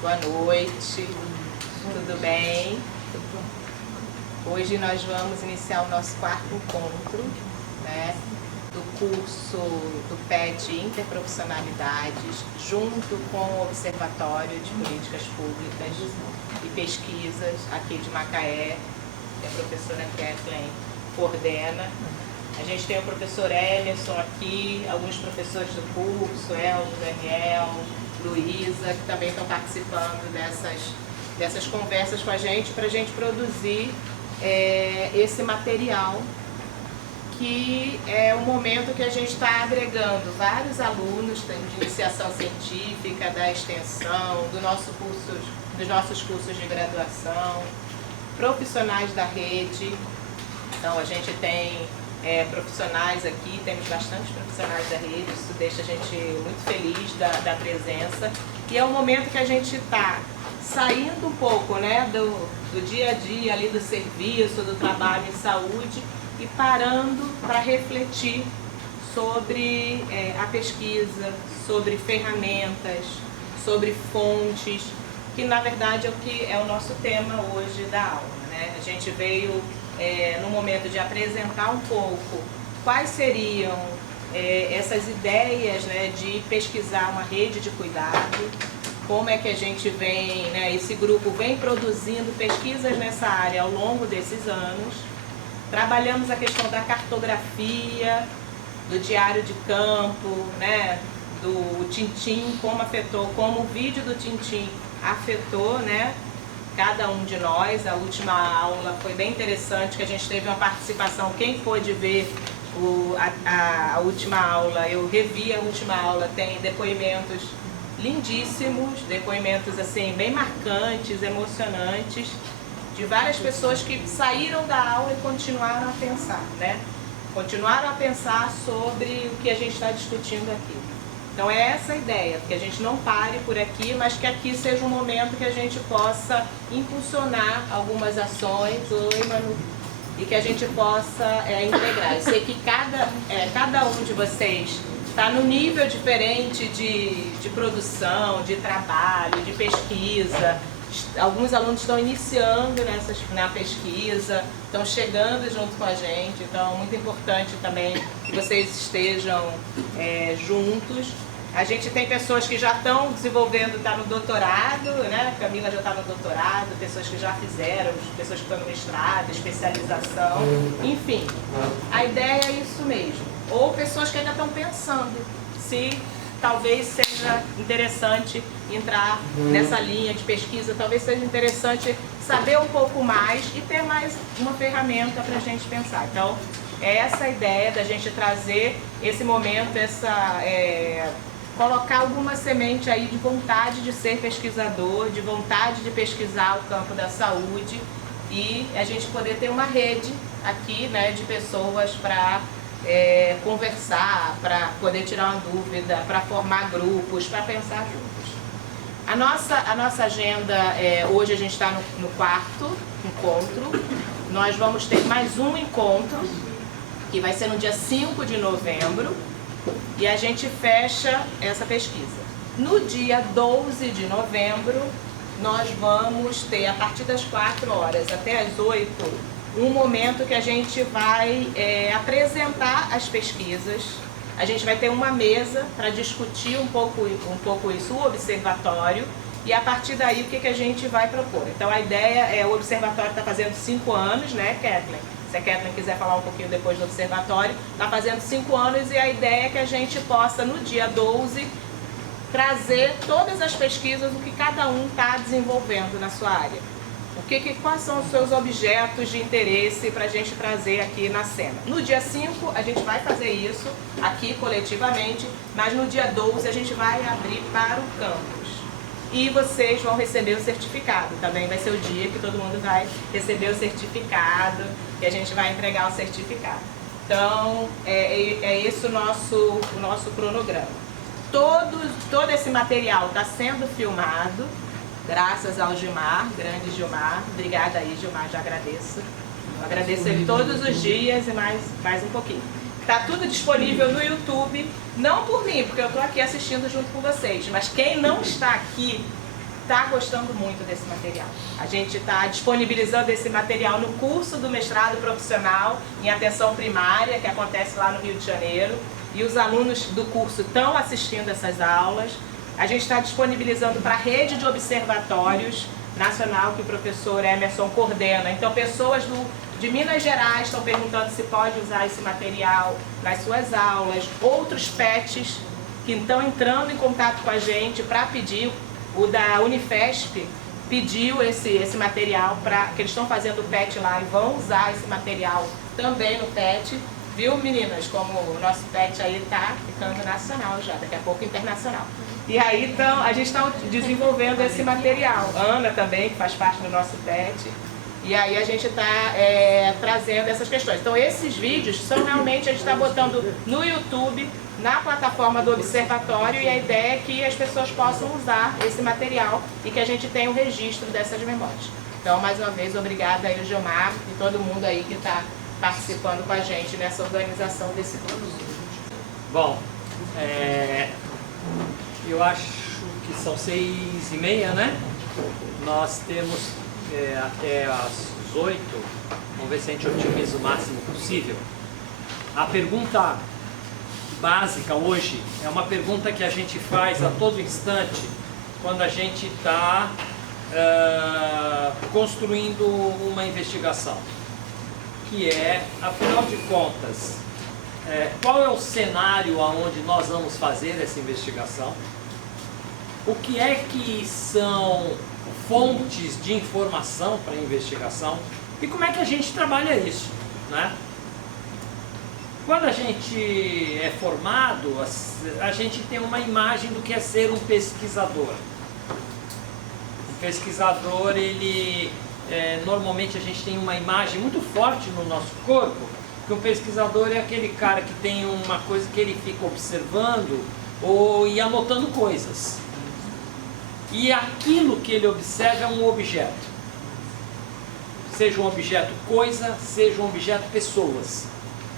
Boa noite, tudo bem? Hoje nós vamos iniciar o nosso quarto encontro, né, do curso do PET Interprofissionalidades, junto com o Observatório de Políticas Públicas e Pesquisas aqui de Macaé, que a professora Kathleen coordena. A gente tem o professor Emerson aqui, alguns professores do curso, Elton, Daniel, Luísa, que também estão participando dessas conversas com a gente, para a gente produzir esse material, que é um momento que a gente está agregando vários alunos de iniciação científica, da extensão, dos nossos cursos de graduação, profissionais da rede. Então a gente tem profissionais aqui, temos bastante profissionais da rede, isso deixa a gente muito feliz da presença. E é um momento que a gente está saindo um pouco, né, do dia a dia ali do serviço, do trabalho em saúde, e parando para refletir sobre a pesquisa, sobre ferramentas, sobre fontes, que na verdade é o que é o nosso tema hoje da aula, né? A gente veio no momento de apresentar um pouco quais seriam essas ideias, né, de pesquisar uma rede de cuidado, como é que a gente vem, né, esse grupo vem produzindo pesquisas nessa área ao longo desses anos. Trabalhamos a questão da cartografia, do diário de campo, né, do Tintim, como o vídeo do Tintim afetou, né, cada um de nós. A última aula foi bem interessante, que a gente teve uma participação. Quem pôde ver a última aula, eu revi a última aula, tem depoimentos lindíssimos, depoimentos assim bem marcantes, emocionantes, de várias pessoas que saíram da aula e continuaram a pensar, né? Continuaram a pensar sobre o que a gente está discutindo aqui. Então é essa a ideia, que a gente não pare por aqui, mas que aqui seja um momento que a gente possa impulsionar algumas ações, e que a gente possa integrar. Eu sei que cada um de vocês está num nível diferente de produção, de trabalho, de pesquisa. Alguns alunos estão iniciando na pesquisa, estão chegando junto com a gente, então é muito importante também que vocês estejam juntos. A gente tem pessoas que já estão desenvolvendo, está no doutorado, né? A Camila já está no doutorado, pessoas que já fizeram, pessoas que estão no mestrado, especialização, enfim. A ideia é isso mesmo. Ou pessoas que ainda estão pensando se talvez seja interessante entrar nessa linha de pesquisa, talvez seja interessante saber um pouco mais e ter mais uma ferramenta para a gente pensar. Então, é essa a ideia da gente trazer esse momento, colocar alguma semente aí de vontade de ser pesquisador, de vontade de pesquisar o campo da saúde, e a gente poder ter uma rede aqui, né, de pessoas para conversar, para poder tirar uma dúvida, para formar grupos, para pensar juntos. A nossa agenda, hoje a gente está no quarto encontro. Nós vamos ter mais um encontro, que vai ser no dia 5 de novembro, e a gente fecha essa pesquisa. No dia 12 de novembro, nós vamos ter, a partir das 4 horas até as 8, um momento que a gente vai apresentar as pesquisas. A gente vai ter uma mesa para discutir um pouco isso, o observatório, e a partir daí o que a gente vai propor. Então a ideia o observatório está fazendo 5 anos, né, Kathleen? Se a Kathleen quiser falar um pouquinho depois do observatório, está fazendo 5 anos, e a ideia é que a gente possa, no dia 12, trazer todas as pesquisas, o que cada um está desenvolvendo na sua área. Quais são os seus objetos de interesse para a gente trazer aqui na cena. No dia 5 a gente vai fazer isso aqui coletivamente, mas no dia 12 a gente vai abrir para o campus. E vocês vão receber o certificado. Também vai ser o dia que todo mundo vai receber o certificado, e a gente vai entregar o certificado. Então, é esse o nosso cronograma. Todo esse material está sendo filmado, graças ao Gilmar, grande Gilmar. Obrigada aí, Gilmar, já agradeço. Eu agradeço ele todos os dias e mais um pouquinho. Está tudo disponível no YouTube, não por mim, porque eu estou aqui assistindo junto com vocês, mas quem não está aqui está gostando muito desse material. A gente está disponibilizando esse material no curso do mestrado profissional em atenção primária, que acontece lá no Rio de Janeiro, e os alunos do curso estão assistindo essas aulas. A gente está disponibilizando para a rede de observatórios nacional que o professor Emerson coordena. Então, pessoas de Minas Gerais estão perguntando se pode usar esse material nas suas aulas. Outros PETs que estão entrando em contato com a gente para pedir. O da Unifesp pediu esse material, que eles estão fazendo o PET lá e vão usar esse material também no PET. Viu, meninas, como o nosso PET aí está ficando nacional já, daqui a pouco internacional. E aí, então, a gente está desenvolvendo esse material. Ana também, que faz parte do nosso PET. E aí a gente está trazendo essas questões. Então, esses vídeos são realmente, a gente está botando no YouTube, na plataforma do Observatório, e a ideia é que as pessoas possam usar esse material e que a gente tenha o registro dessas memórias. Então, mais uma vez, obrigada aí, Gilmar, e todo mundo aí que está participando com a gente nessa organização desse produto. Bom, eu acho que são 6h30, né? Nós temos até às 8h, vamos ver se a gente otimiza o máximo possível. A pergunta básica hoje é uma pergunta que a gente faz a todo instante quando a gente está construindo uma investigação, que é, afinal de contas, qual é o cenário aonde nós vamos fazer essa investigação, o que é que são fontes de informação para a investigação e como é que a gente trabalha isso, né? Quando a gente é formado, a gente tem uma imagem do que é ser um pesquisador. Um pesquisador, normalmente a gente tem uma imagem muito forte no nosso corpo, que um pesquisador é aquele cara que tem uma coisa que ele fica observando e anotando coisas. E aquilo que ele observa é um objeto. Seja um objeto coisa, seja um objeto pessoas.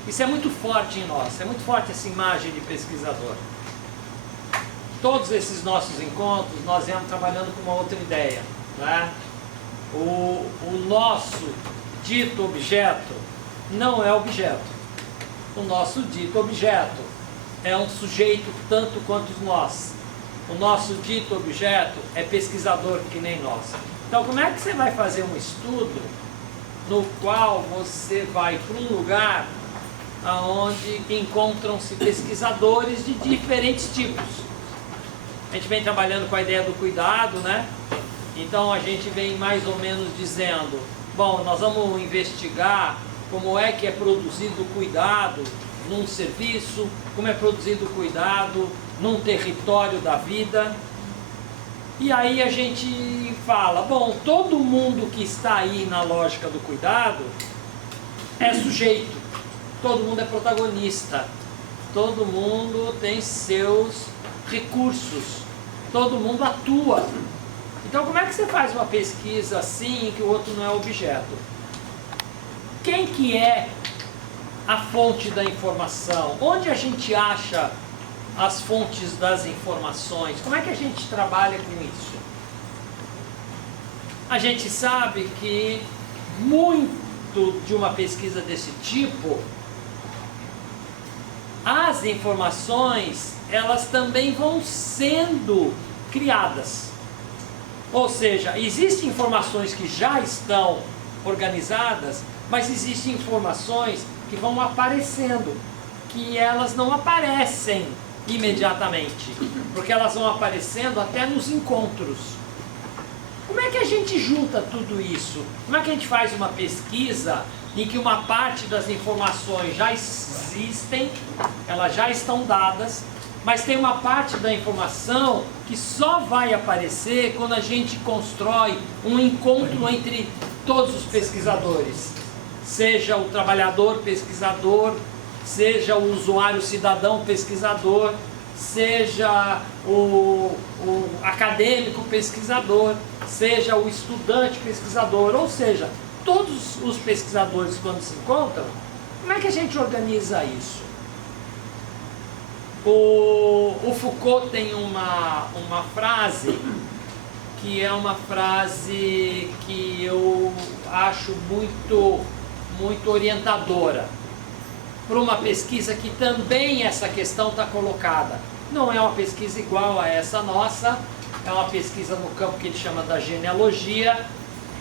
Isso é muito forte em nós, é muito forte essa imagem de pesquisador. Todos esses nossos encontros, nós viemos trabalhando com uma outra ideia, né? O nosso dito objeto não é objeto. O nosso dito objeto é um sujeito tanto quanto nós. O nosso dito objeto é pesquisador que nem nós. Então, como é que você vai fazer um estudo no qual você vai para um lugar onde encontram-se pesquisadores de diferentes tipos? A gente vem trabalhando com a ideia do cuidado, né? Então a gente vem mais ou menos dizendo, bom, nós vamos investigar como é que é produzido o cuidado num serviço, como é produzido o cuidado num território da vida. E aí a gente fala, bom, todo mundo que está aí na lógica do cuidado é sujeito. Todo mundo é protagonista, todo mundo tem seus recursos, todo mundo atua. Então como é que você faz uma pesquisa assim em que o outro não é objeto? Quem que é a fonte da informação? Onde a gente acha as fontes das informações? Como é que a gente trabalha com isso? A gente sabe que muito de uma pesquisa desse tipo, as informações, elas também vão sendo criadas. Ou seja, existem informações que já estão organizadas, mas existem informações que vão aparecendo, que elas não aparecem imediatamente, porque elas vão aparecendo até nos encontros. Como é que a gente junta tudo isso? Como é que a gente faz uma pesquisa em que uma parte das informações já existem, elas já estão dadas, mas tem uma parte da informação que só vai aparecer quando a gente constrói um encontro entre todos os pesquisadores, seja o trabalhador pesquisador, seja o usuário cidadão pesquisador, seja o acadêmico pesquisador, seja o estudante pesquisador, ou seja, todos os pesquisadores quando se encontram, como é que a gente organiza isso? O Foucault tem uma frase que é uma frase que eu acho muito orientadora para uma pesquisa que também essa questão está colocada. Não é uma pesquisa igual a essa nossa, é uma pesquisa no campo que ele chama da genealogia,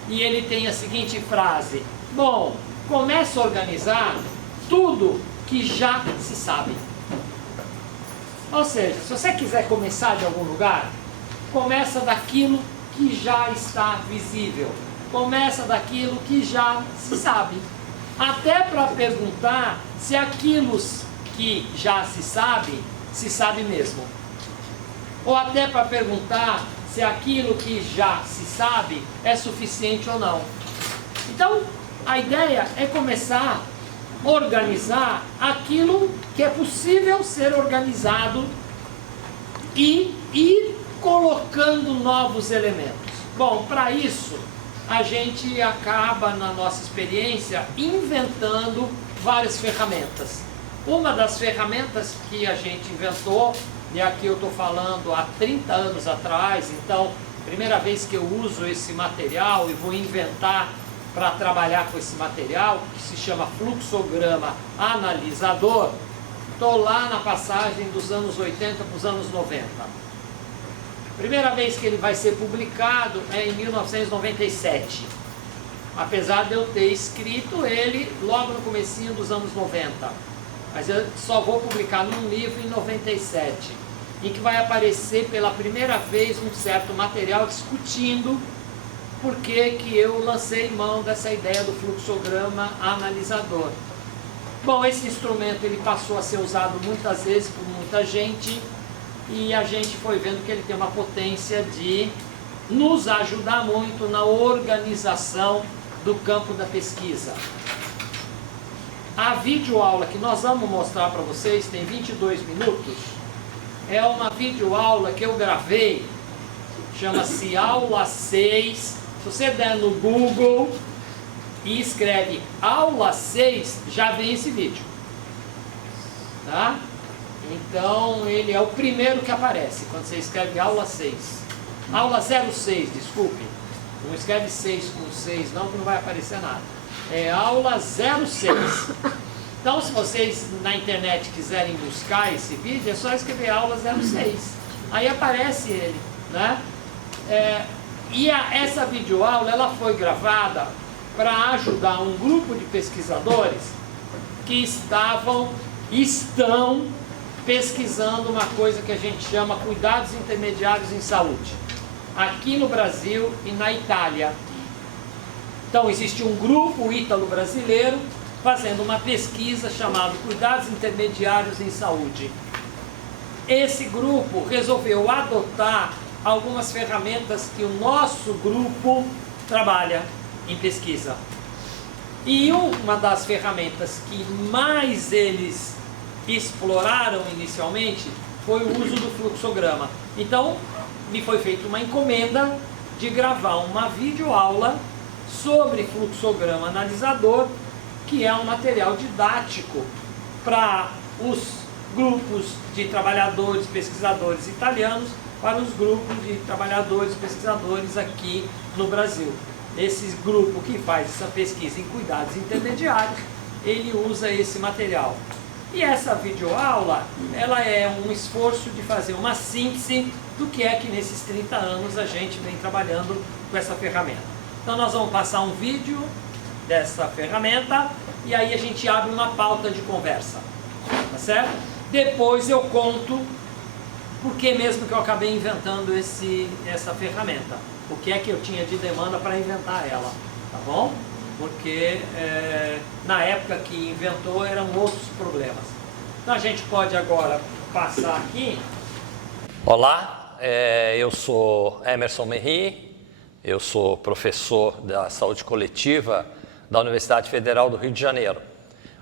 e ele tem a seguinte frase: bom, começa a organizar tudo que já se sabe. Ou seja, se você quiser começar de algum lugar, começa daquilo que já está visível, começa daquilo que já se sabe. Até para perguntar se aquilo que já se sabe mesmo. Ou até para perguntar se aquilo que já se sabe é suficiente ou não. Então, a ideia é começar a organizar aquilo que é possível ser organizado e ir colocando novos elementos. Bom, para isso, a gente acaba, na nossa experiência, inventando várias ferramentas. Uma das ferramentas que a gente inventou, e aqui eu estou falando há 30 anos atrás, então, primeira vez que eu uso esse material e vou inventar para trabalhar com esse material, que se chama fluxograma analisador, estou lá na passagem dos anos 80 para os anos 90. Primeira vez que ele vai ser publicado é em 1997. Apesar de eu ter escrito ele logo no comecinho dos anos 90. Mas eu só vou publicar num livro em 97. Em que vai aparecer pela primeira vez um certo material discutindo por que eu lancei mão dessa ideia do fluxograma analisador. Bom, esse instrumento ele passou a ser usado muitas vezes por muita gente, e a gente foi vendo que ele tem uma potência de nos ajudar muito na organização do campo da pesquisa. A videoaula que nós vamos mostrar para vocês, tem 22 minutos, é uma videoaula que eu gravei, chama-se Aula 6. Se você der no Google e escreve Aula 6, já vem esse vídeo. Tá? Então, ele é o primeiro que aparece, quando você escreve Aula 6. Aula 06, desculpe. Não escreve 6 com 6 não, que não vai aparecer nada. É Aula 06. Então, se vocês na internet quiserem buscar esse vídeo, é só escrever Aula 06. Aí aparece ele, né? Essa videoaula, ela foi gravada para ajudar um grupo de pesquisadores que estão pesquisando uma coisa que a gente chama cuidados intermediários em saúde, aqui no Brasil e na Itália. Então existe um grupo ítalo-brasileiro fazendo uma pesquisa chamada Cuidados Intermediários em Saúde. Esse grupo resolveu adotar algumas ferramentas que o nosso grupo trabalha em pesquisa. E uma das ferramentas que mais eles exploraram inicialmente foi o uso do fluxograma. Então, me foi feita uma encomenda de gravar uma videoaula sobre fluxograma analisador, que é um material didático para os grupos de trabalhadores, pesquisadores italianos, para os grupos de trabalhadores, pesquisadores aqui no Brasil. Esse grupo que faz essa pesquisa em cuidados intermediários, ele usa esse material. E essa videoaula, ela é um esforço de fazer uma síntese do que é que nesses 30 anos a gente vem trabalhando com essa ferramenta. Então nós vamos passar um vídeo dessa ferramenta e aí a gente abre uma pauta de conversa, tá certo? Depois eu conto por que mesmo que eu acabei inventando essa ferramenta. O que é que eu tinha de demanda para inventar ela, tá bom? Porque na época que inventou eram outros problemas. Então a gente pode agora passar aqui. Olá, eu sou Emerson Merri, eu sou professor da saúde coletiva da Universidade Federal do Rio de Janeiro.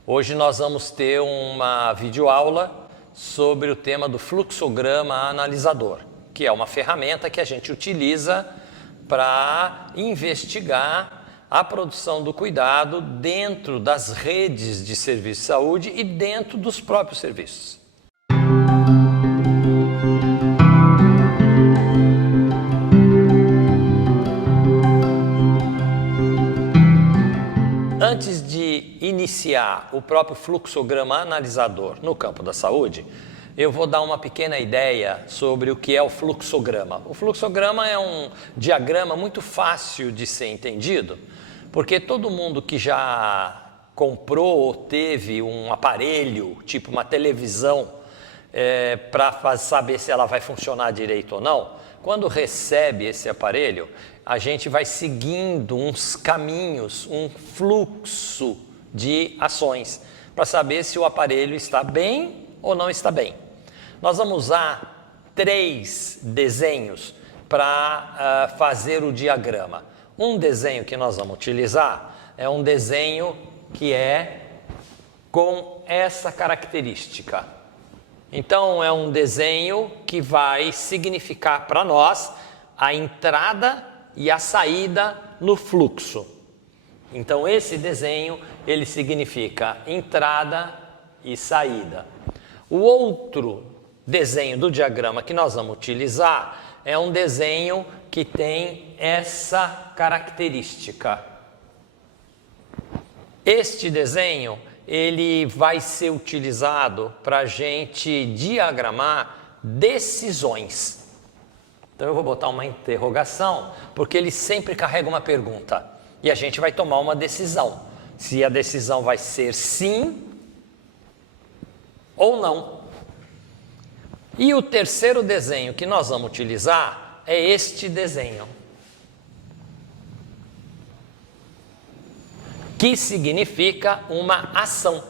Hoje nós vamos ter uma videoaula sobre o tema do fluxograma analisador, que é uma ferramenta que a gente utiliza para investigar a produção do cuidado dentro das redes de serviço de saúde e dentro dos próprios serviços. olhar o próprio fluxograma analisador no campo da saúde, eu vou dar uma pequena ideia sobre o que é o fluxograma. O fluxograma é um diagrama muito fácil de ser entendido, porque todo mundo que já comprou ou teve um aparelho, tipo uma televisão, para saber se ela vai funcionar direito ou não, quando recebe esse aparelho, a gente vai seguindo uns caminhos, um fluxo de ações, para saber se o aparelho está bem ou não está bem. Nós vamos usar 3 desenhos para fazer o diagrama. Um desenho que nós vamos utilizar é um desenho que é com essa característica. Então, é um desenho que vai significar para nós a entrada e a saída no fluxo. Então, esse desenho, ele significa entrada e saída. O outro desenho do diagrama que nós vamos utilizar é um desenho que tem essa característica. Este desenho, ele vai ser utilizado para a gente diagramar decisões. Então eu vou botar uma interrogação, porque ele sempre carrega uma pergunta. E a gente vai tomar uma decisão. Se a decisão vai ser sim ou não. E o terceiro desenho que nós vamos utilizar é este desenho, que significa uma ação.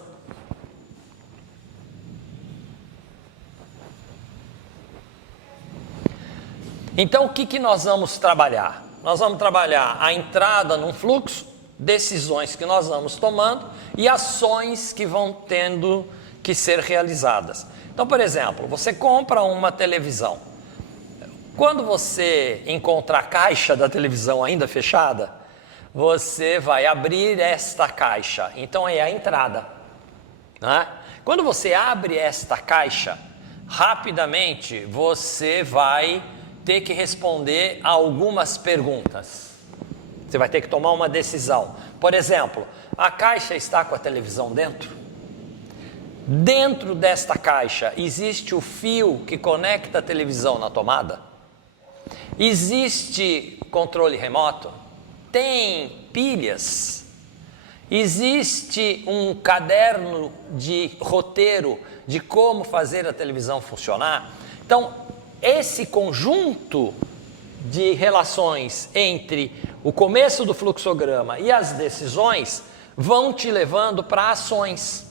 Então, o que nós vamos trabalhar? Nós vamos trabalhar a entrada num fluxo, decisões que nós vamos tomando e ações que vão tendo que ser realizadas. Então, por exemplo, você compra uma televisão. Quando você encontra a caixa da televisão ainda fechada, você vai abrir esta caixa. Então, é a entrada, né? Quando você abre esta caixa, rapidamente você vai ter que responder a algumas perguntas. Você vai ter que tomar uma decisão. Por exemplo, a caixa está com a televisão dentro? Dentro desta caixa existe o fio que conecta a televisão na tomada? Existe controle remoto? Tem pilhas? Existe um caderno de roteiro de como fazer a televisão funcionar? Então, esse conjunto de relações entre o começo do fluxograma e as decisões vão te levando para ações.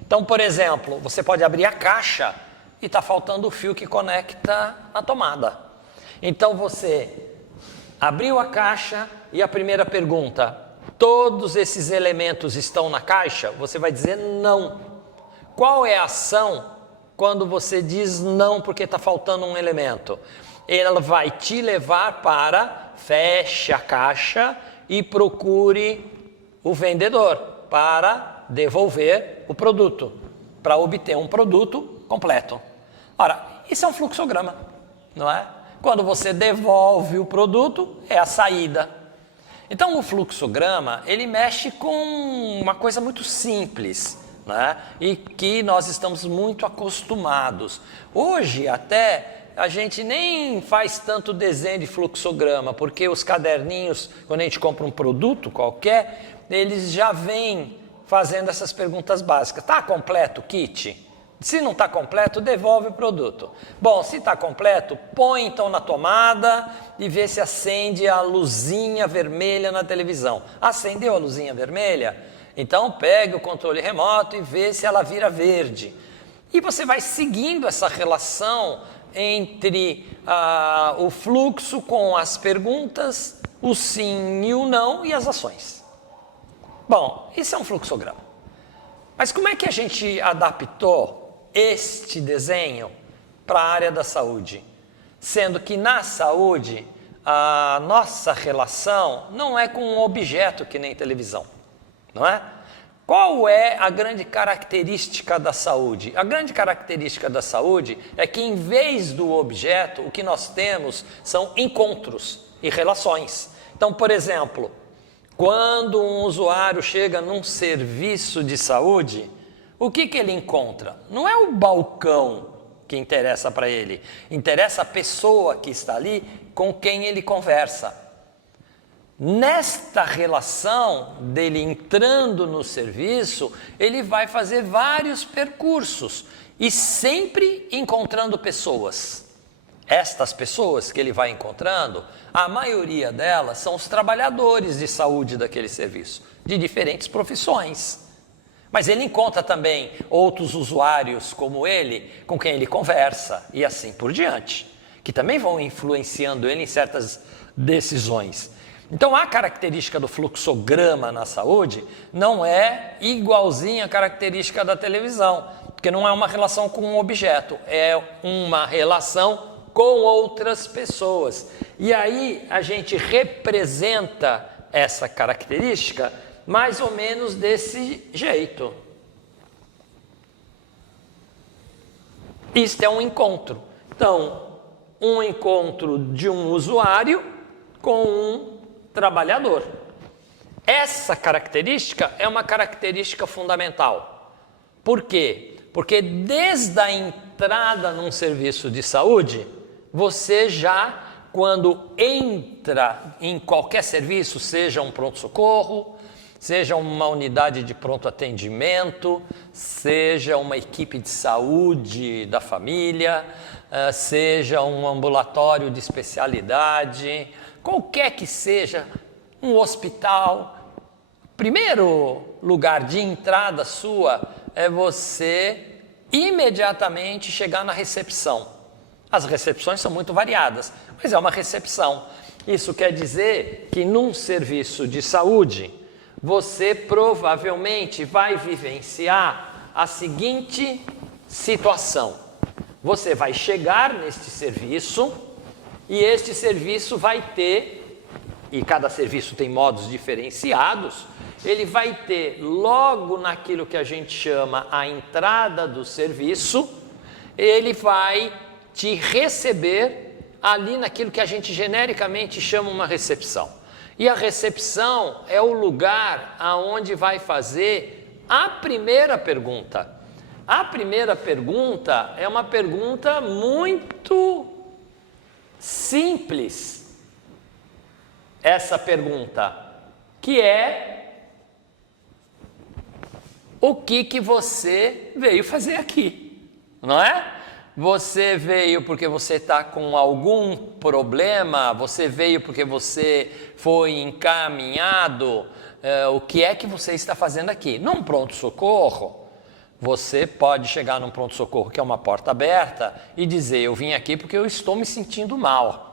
Então, por exemplo, você pode abrir a caixa e está faltando o fio que conecta a tomada. Então, você abriu a caixa e a primeira pergunta: todos esses elementos estão na caixa? Você vai dizer não. Qual é a ação quando você diz não porque está faltando um elemento? Ela vai te levar para feche a caixa e procure o vendedor para devolver o produto, para obter um produto completo. Ora, isso é um fluxograma, não é? Quando você devolve o produto, é a saída. Então, o fluxograma, ele mexe com uma coisa muito simples, né? E que nós estamos muito acostumados. Hoje, até, a gente nem faz tanto desenho de fluxograma, porque os caderninhos, quando a gente compra um produto qualquer, eles já vêm fazendo essas perguntas básicas. Está completo o kit? Se não está completo, devolve o produto. Bom, se está completo, põe então na tomada e vê se acende a luzinha vermelha na televisão. Acendeu a luzinha vermelha? Então pegue o controle remoto e vê se ela vira verde. E você vai seguindo essa relação entre o fluxo com as perguntas, o sim e o não e as ações. Bom, isso é um fluxograma. Mas como é que a gente adaptou este desenho para a área da saúde? Sendo que na saúde, a nossa relação não é com um objeto que nem televisão, não é? Qual é a grande característica da saúde? A grande característica da saúde é que, em vez do objeto, o que nós temos são encontros e relações. Então, por exemplo, Quando um usuário chega num serviço de saúde, o que ele encontra? Não é o balcão que interessa para ele, interessa a pessoa que está ali com quem ele conversa. Nesta relação dele entrando no serviço, ele vai fazer vários percursos e sempre encontrando pessoas. Estas pessoas que ele vai encontrando, a maioria delas são os trabalhadores de saúde daquele serviço, de diferentes profissões. Mas ele encontra também outros usuários como ele, com quem ele conversa e assim por diante, que também vão influenciando ele em certas decisões. Então a característica do fluxograma na saúde não é igualzinha à característica da televisão, porque não é uma relação com um objeto, é uma relação com outras pessoas. E aí a gente representa essa característica mais ou menos desse jeito. Isto é um encontro. Então, um encontro de um usuário com um trabalhador. Essa característica é uma característica fundamental. Por quê? Porque desde a entrada num serviço de saúde, você já, quando entra em qualquer serviço, seja um pronto-socorro, seja uma unidade de pronto atendimento, seja uma equipe de saúde da família, seja um ambulatório de especialidade, qualquer que seja, um hospital, primeiro lugar de entrada sua é você imediatamente chegar na recepção. As recepções são muito variadas, mas é uma recepção. Isso quer dizer que num serviço de saúde, você provavelmente vai vivenciar a seguinte situação. Você vai chegar neste serviço e este serviço vai ter, e cada serviço tem modos diferenciados, ele vai ter logo naquilo que a gente chama a entrada do serviço, ele vai te receber ali naquilo que a gente genericamente chama uma recepção. E a recepção é o lugar aonde vai fazer a primeira pergunta. A primeira pergunta é uma pergunta muito simples. Essa pergunta, que é: o que você veio fazer aqui? Não é? Você veio porque você está com algum problema, você veio porque você foi encaminhado, o que é que você está fazendo aqui? Num pronto-socorro, você pode chegar num pronto-socorro que é uma porta aberta e dizer: eu vim aqui porque eu estou me sentindo mal.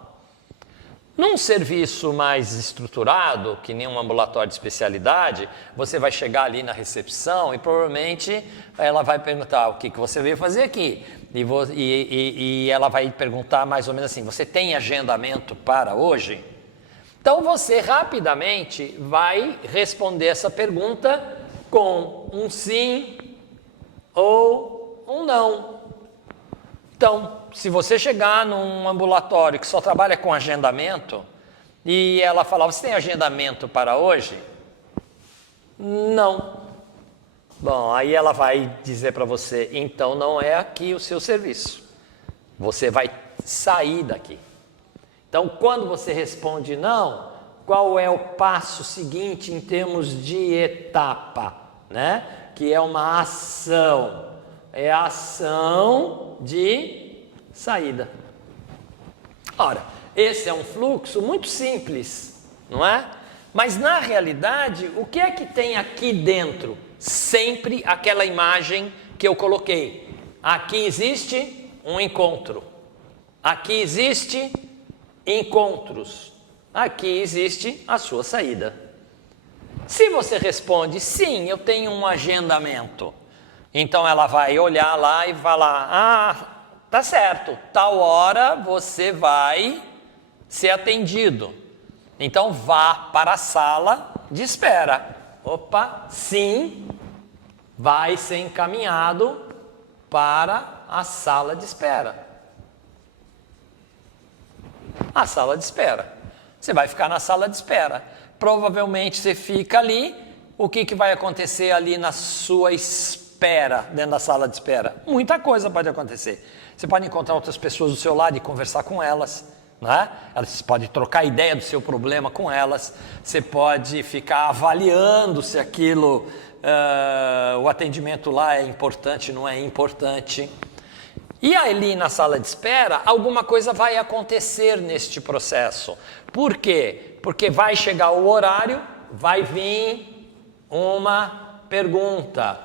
Num serviço mais estruturado, que nem um ambulatório de especialidade, você vai chegar ali na recepção e provavelmente ela vai perguntar: o que você veio fazer aqui? E ela vai perguntar mais ou menos assim: você tem agendamento para hoje? Então você rapidamente vai responder essa pergunta com um sim ou um não. Então, se você chegar num ambulatório que só trabalha com agendamento e ela falar: você tem agendamento para hoje? Não. Bom, aí ela vai dizer para você: então não é aqui o seu serviço. Você vai sair daqui. Então, quando você responde não, qual é o passo seguinte em termos de etapa, né? Que é uma ação. É a ação de saída. Ora, esse é um fluxo muito simples, não é? Mas na realidade, o que é que tem aqui dentro? Sempre aquela imagem que eu coloquei. Aqui existe um encontro. Aqui existe encontros. Aqui existe a sua saída. Se você responde sim, eu tenho um agendamento, então ela vai olhar lá e falar: ah, tá certo, tal hora você vai ser atendido. Então vá para a sala de espera. Opa, sim, vai ser encaminhado para a sala de espera. A sala de espera. Você vai ficar na sala de espera. provavelmente você fica ali. O que vai acontecer ali na sua espera, dentro da sala de espera? Muita coisa pode acontecer. Você pode encontrar outras pessoas do seu lado e conversar com elas, né? Você pode trocar ideia do seu problema com elas. Você pode ficar avaliando se aquilo, o atendimento lá é importante, não é importante. E ali na sala de espera, alguma coisa vai acontecer neste processo. Por quê? Porque vai chegar o horário, vai vir uma pergunta.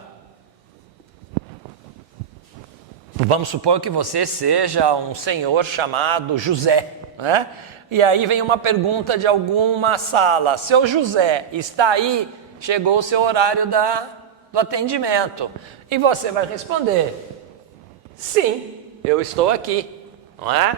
Vamos supor que você seja um senhor chamado José, né? E aí vem uma pergunta de alguma sala. Seu José, está aí? Chegou o seu horário do atendimento. E você vai responder: sim, eu estou aqui, não é?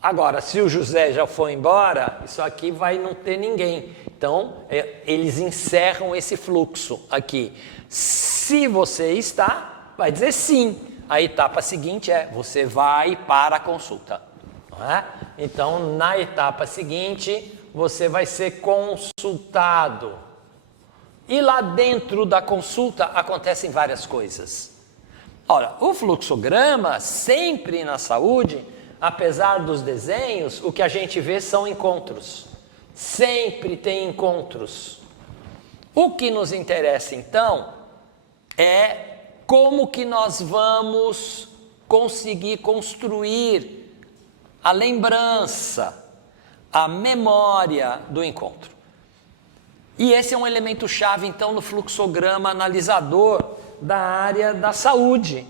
Agora, se o José já foi embora, isso aqui vai não ter ninguém. Então, eles encerram esse fluxo aqui. Se você está, vai dizer sim. A etapa seguinte é, você vai para a consulta. Não é? Então, na etapa seguinte, você vai ser consultado. E lá dentro da consulta acontecem várias coisas. Ora, o fluxograma, sempre na saúde, apesar dos desenhos, o que a gente vê são encontros. Sempre tem encontros. O que nos interessa, então, é como que nós vamos conseguir construir a lembrança, a memória do encontro. E esse é um elemento chave, então, no fluxograma analisador da área da saúde.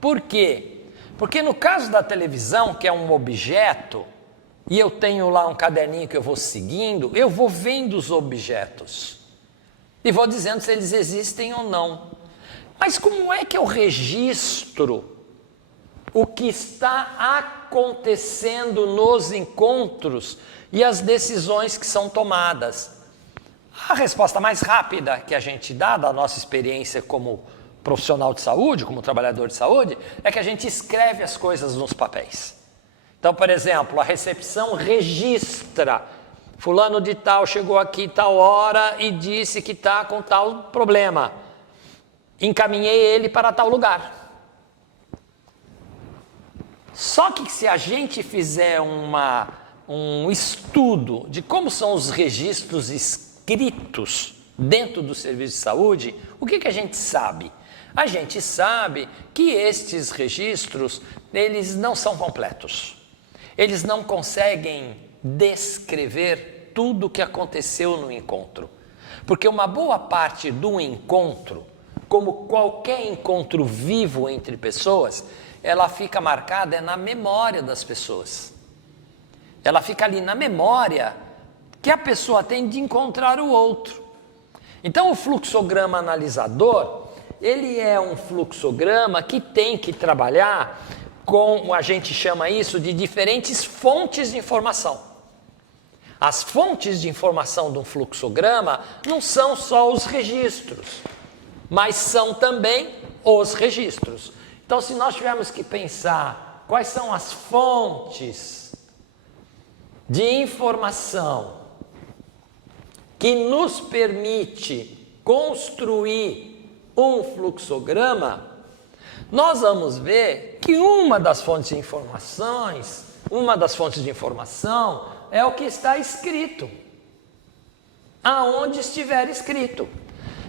Por quê? Porque no caso da televisão, que é um objeto, e eu tenho lá um caderninho que eu vou seguindo, eu vou vendo os objetos e vou dizendo se eles existem ou não. Mas como é que eu registro o que está acontecendo nos encontros e as decisões que são tomadas? A resposta mais rápida que a gente dá da nossa experiência como profissional de saúde, como trabalhador de saúde, é que a gente escreve as coisas nos papéis. Então, por exemplo, a recepção registra: fulano de tal chegou aqui tal hora e disse que está com tal problema. Encaminhei ele para tal lugar. Só que se a gente fizer um estudo de como são os registros escritos dentro do serviço de saúde, o que a gente sabe? A gente sabe que estes registros, eles não são completos. Eles não conseguem descrever tudo o que aconteceu no encontro. Porque uma boa parte do encontro, como qualquer encontro vivo entre pessoas, ela fica marcada na memória das pessoas. Ela fica ali na memória que a pessoa tem de encontrar o outro. Então o fluxograma analisador, ele é um fluxograma que tem que trabalhar com, a gente chama isso de diferentes fontes de informação. As fontes de informação de um fluxograma não são só os registros, mas são também os registros. Então, se nós tivermos que pensar quais são as fontes de informação que nos permite construir um fluxograma, nós vamos ver que uma das fontes de informação é o que está escrito, aonde estiver escrito.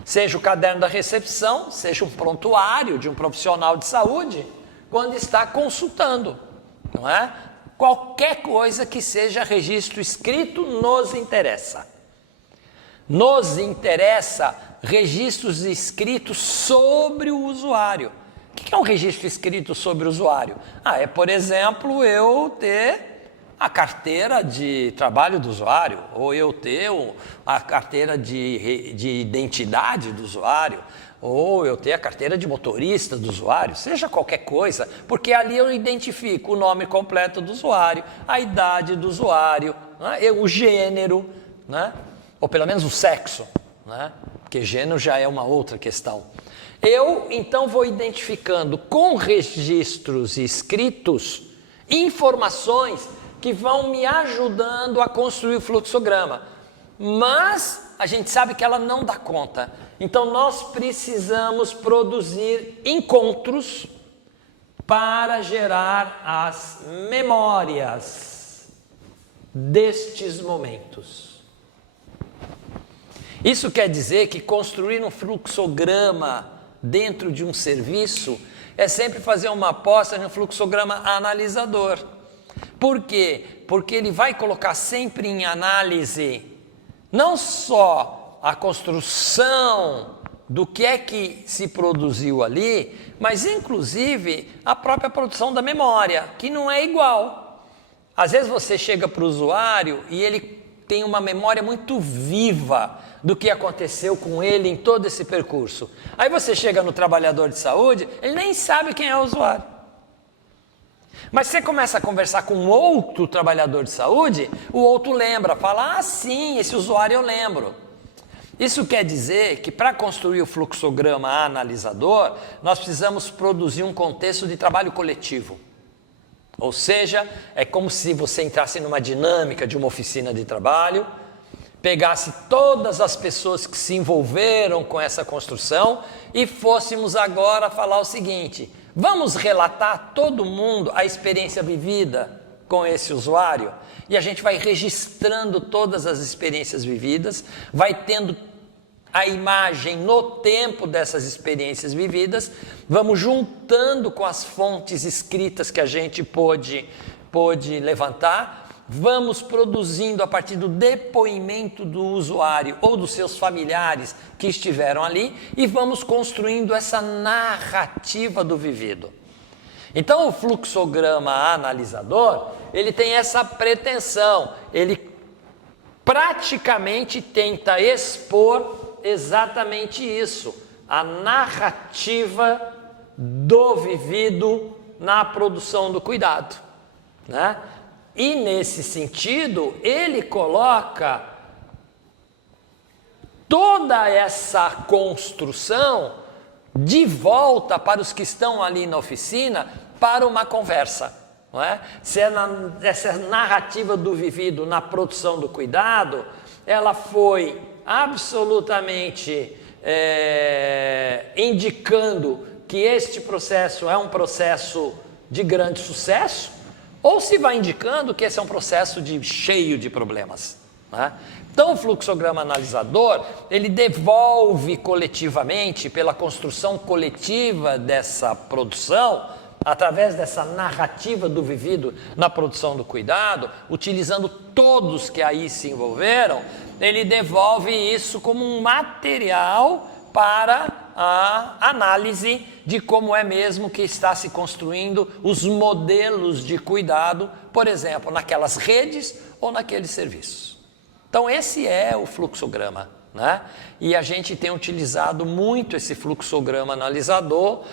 Seja o caderno da recepção, seja um prontuário de um profissional de saúde, quando está consultando, não é? Qualquer coisa que seja registro escrito nos interessa. Nos interessa registros escritos sobre o usuário. O que é um registro escrito sobre o usuário? É, por exemplo, eu ter a carteira de trabalho do usuário, ou eu ter a carteira de identidade do usuário, ou eu ter a carteira de motorista do usuário, seja qualquer coisa, porque ali eu identifico o nome completo do usuário, a idade do usuário, né? O gênero, né? Ou pelo menos o sexo, né? Porque gênero já é uma outra questão. Eu, então, vou identificando com registros escritos informações que vão me ajudando a construir o fluxograma. mas a gente sabe que ela não dá conta. Então nós precisamos produzir encontros para gerar as memórias destes momentos. Isso quer dizer que construir um fluxograma dentro de um serviço é sempre fazer uma aposta no fluxograma analisador. Por quê? Porque ele vai colocar sempre em análise não só a construção do que é que se produziu ali, mas inclusive a própria produção da memória, que não é igual. Às vezes você chega para o usuário e ele tem uma memória muito viva do que aconteceu com ele em todo esse percurso. Aí você chega no trabalhador de saúde, ele nem sabe quem é o usuário. Mas você começa a conversar com outro trabalhador de saúde, o outro lembra, fala, ah sim, esse usuário eu lembro. Isso quer dizer que para construir o fluxograma analisador, nós precisamos produzir um contexto de trabalho coletivo. Ou seja, é como se você entrasse numa dinâmica de uma oficina de trabalho, pegasse todas as pessoas que se envolveram com essa construção e fôssemos agora falar o seguinte, vamos relatar todo mundo a experiência vivida com esse usuário? E a gente vai registrando todas as experiências vividas, vai tendo a imagem no tempo dessas experiências vividas, vamos juntando com as fontes escritas que a gente pôde levantar, vamos produzindo a partir do depoimento do usuário ou dos seus familiares que estiveram ali e vamos construindo essa narrativa do vivido. Então o fluxograma analisador, ele tem essa pretensão, ele praticamente tenta expor exatamente isso, a narrativa do vivido na produção do cuidado, né? E nesse sentido, ele coloca toda essa construção de volta para os que estão ali na oficina para uma conversa, não é? Se essa narrativa do vivido na produção do cuidado, ela foi absolutamente indicando que este processo é um processo de grande sucesso, ou se vai indicando que esse é um processo cheio de problemas, né? Então o fluxograma analisador, ele devolve coletivamente, pela construção coletiva dessa produção, através dessa narrativa do vivido na produção do cuidado, utilizando todos que aí se envolveram, ele devolve isso como um material para a análise de como é mesmo que está se construindo os modelos de cuidado, por exemplo, naquelas redes ou naqueles serviços. Então esse é o fluxograma, né? E a gente tem utilizado muito esse fluxograma analisador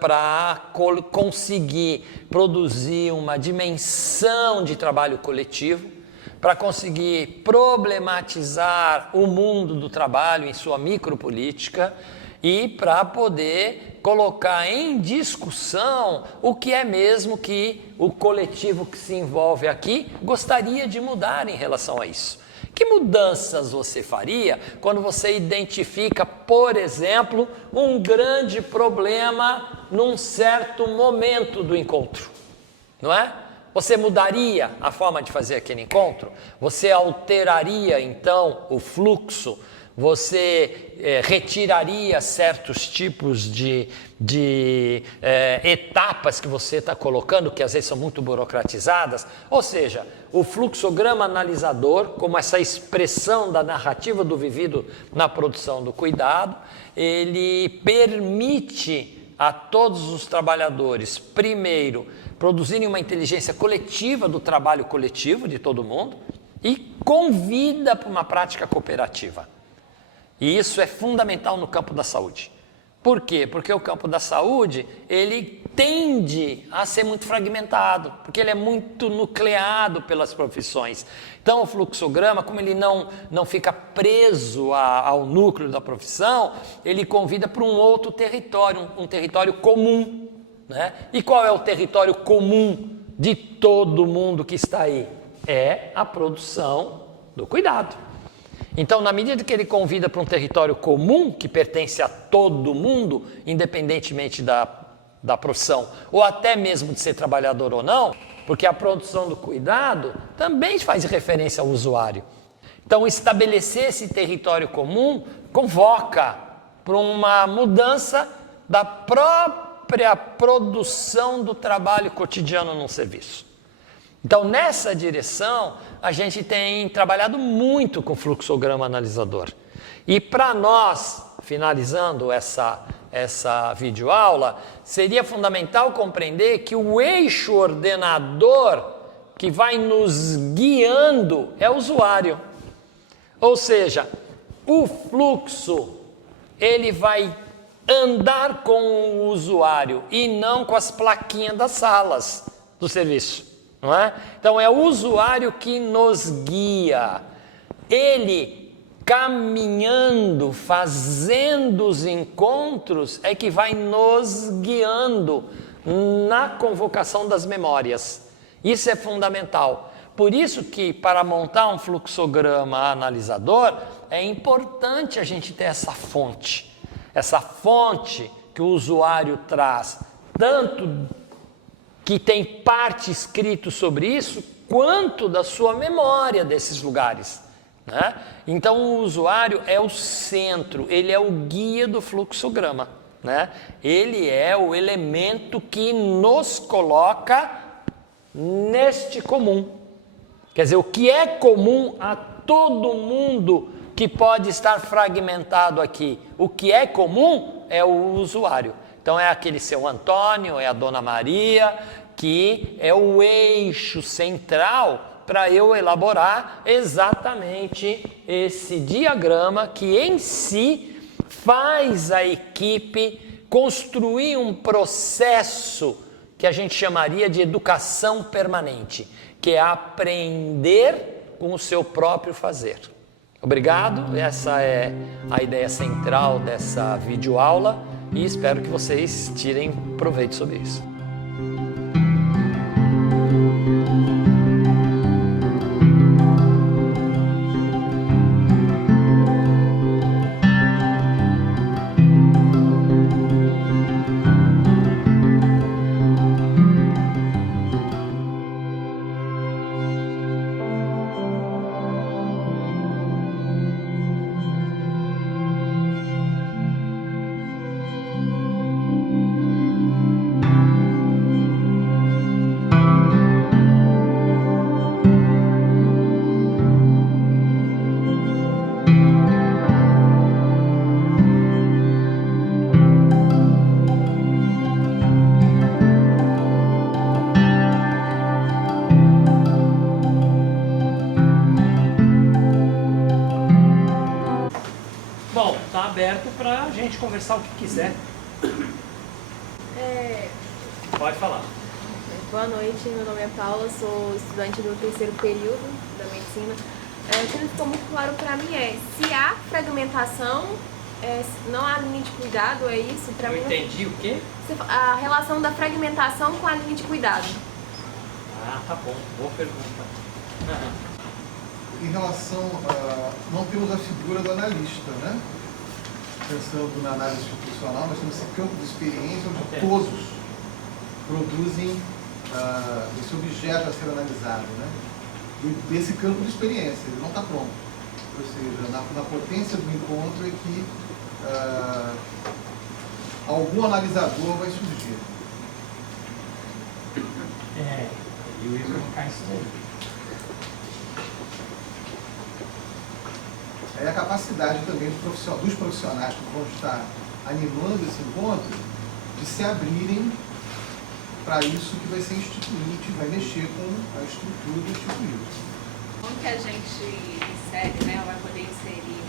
para conseguir produzir uma dimensão de trabalho coletivo, para conseguir problematizar o mundo do trabalho em sua micropolítica e para poder colocar em discussão o que é mesmo que o coletivo que se envolve aqui gostaria de mudar em relação a isso. Que mudanças você faria quando você identifica, por exemplo, um grande problema num certo momento do encontro, não é? Você mudaria a forma de fazer aquele encontro? Você alteraria, então, o fluxo? Você retiraria certos tipos de etapas que você está colocando, que às vezes são muito burocratizadas? Ou seja, o fluxograma analisador, como essa expressão da narrativa do vivido na produção do cuidado, ele permite a todos os trabalhadores, primeiro, produzirem uma inteligência coletiva do trabalho coletivo de todo mundo e convida para uma prática cooperativa. E isso é fundamental no campo da saúde. Por quê? Porque o campo da saúde, ele tende a ser muito fragmentado, porque ele é muito nucleado pelas profissões. Então o fluxograma, como ele não fica preso ao núcleo da profissão, ele convida para um outro território, um território comum, né? E qual é o território comum de todo mundo que está aí? É a produção do cuidado. Então, na medida que ele convida para um território comum, que pertence a todo mundo, independentemente da profissão, ou até mesmo de ser trabalhador ou não, porque a produção do cuidado também faz referência ao usuário. Então, estabelecer esse território comum convoca para uma mudança da própria produção do trabalho cotidiano num serviço. Então, nessa direção, a gente tem trabalhado muito com o fluxograma analisador. E para nós, finalizando essa videoaula, seria fundamental compreender que o eixo ordenador que vai nos guiando é o usuário. Ou seja, o fluxo, ele vai andar com o usuário e não com as plaquinhas das salas do serviço. Não é? Então é o usuário que nos guia, ele caminhando, fazendo os encontros é que vai nos guiando na convocação das memórias. Isso é fundamental. Por isso que para montar um fluxograma analisador é importante a gente ter essa fonte que o usuário traz, tanto que tem parte escrito sobre isso, quanto da sua memória desses lugares, né? Então o usuário é o centro, ele é o guia do fluxograma, né? Ele é o elemento que nos coloca neste comum. Quer dizer, o que é comum a todo mundo que pode estar fragmentado aqui? O que é comum é o usuário. Então é aquele seu Antônio, é a Dona Maria, que é o eixo central para eu elaborar exatamente esse diagrama que em si faz a equipe construir um processo que a gente chamaria de educação permanente, que é aprender com o seu próprio fazer. Obrigado, essa é a ideia central dessa videoaula e espero que vocês tirem proveito sobre isso. Aberto para a gente conversar o que quiser. Pode falar. Boa noite, meu nome é Paula, sou estudante do 3º período da medicina. O que não ficou muito claro para mim é se há fragmentação, não há linha de cuidado, é isso? Pra mim, entendi o quê? A relação da fragmentação com a linha de cuidado. Ah, tá bom. Boa pergunta. Em relação a... não temos a figura do analista, né? Pensando na análise institucional, nós temos esse campo de experiência onde todos produzem esse objeto a ser analisado, né? E desse campo de experiência, ele não está pronto. Ou seja, na potência do encontro é que algum analisador vai surgir. Eu ia colocar isso aí. É a capacidade também dos profissionais que vão estar animando esse encontro de se abrirem para isso que vai ser instituído, vai mexer com a estrutura do instituído. Como que a gente insere, né, vai poder inserir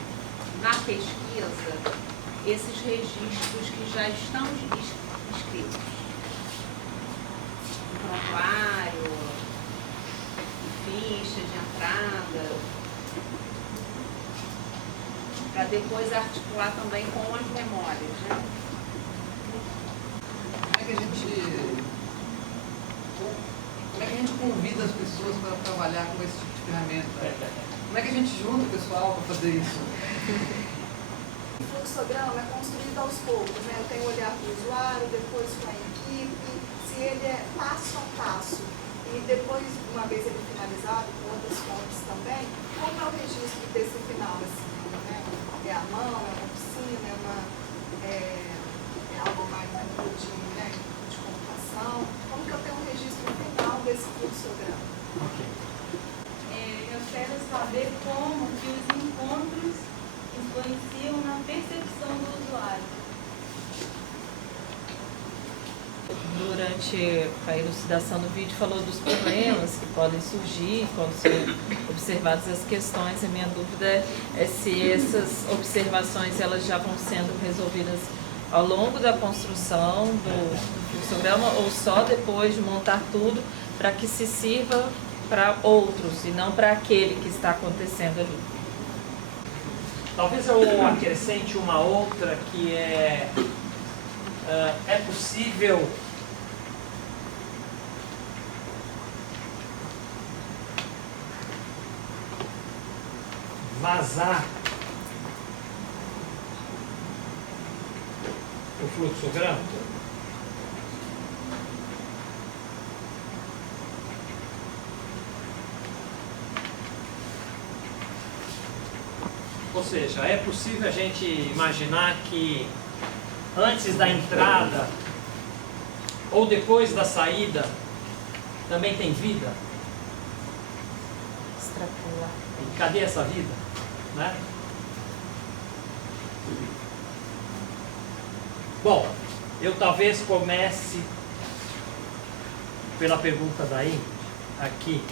na pesquisa esses registros que já estão escritos? Um prontuário, ficha de entrada, para depois articular também com as memórias, né? Como é que a gente Como é que a gente convida as pessoas para trabalhar com esse tipo de ferramenta? Como é que a gente junta o pessoal para fazer isso? O fluxograma é construído aos poucos, né? Eu tenho o olhar do usuário, depois com a equipe, se ele é passo a passo. E depois, uma vez ele finalizado, com outras fontes também, como é o registro desse final, assim, né? É a mão, é uma oficina, é algo mais a nível né, de computação. Como que eu tenho um registro final desse fluxograma? Eu quero saber como que os encontros influenciam na percepção do usuário. Durante a elucidação do vídeo, falou dos problemas que podem surgir quando são observadas as questões. A minha dúvida é se essas observações elas já vão sendo resolvidas ao longo da construção do fluxograma ou só depois de montar tudo para que se sirva para outros e não para aquele que está acontecendo ali. Talvez eu acrescente uma outra que é possível vazar o fluxograma? Ou seja, é possível a gente imaginar que antes da entrada ou depois da saída também tem vida? Extrapolar. E cadê essa vida? Né? Bom, eu talvez comece pela pergunta da Ingrid aqui,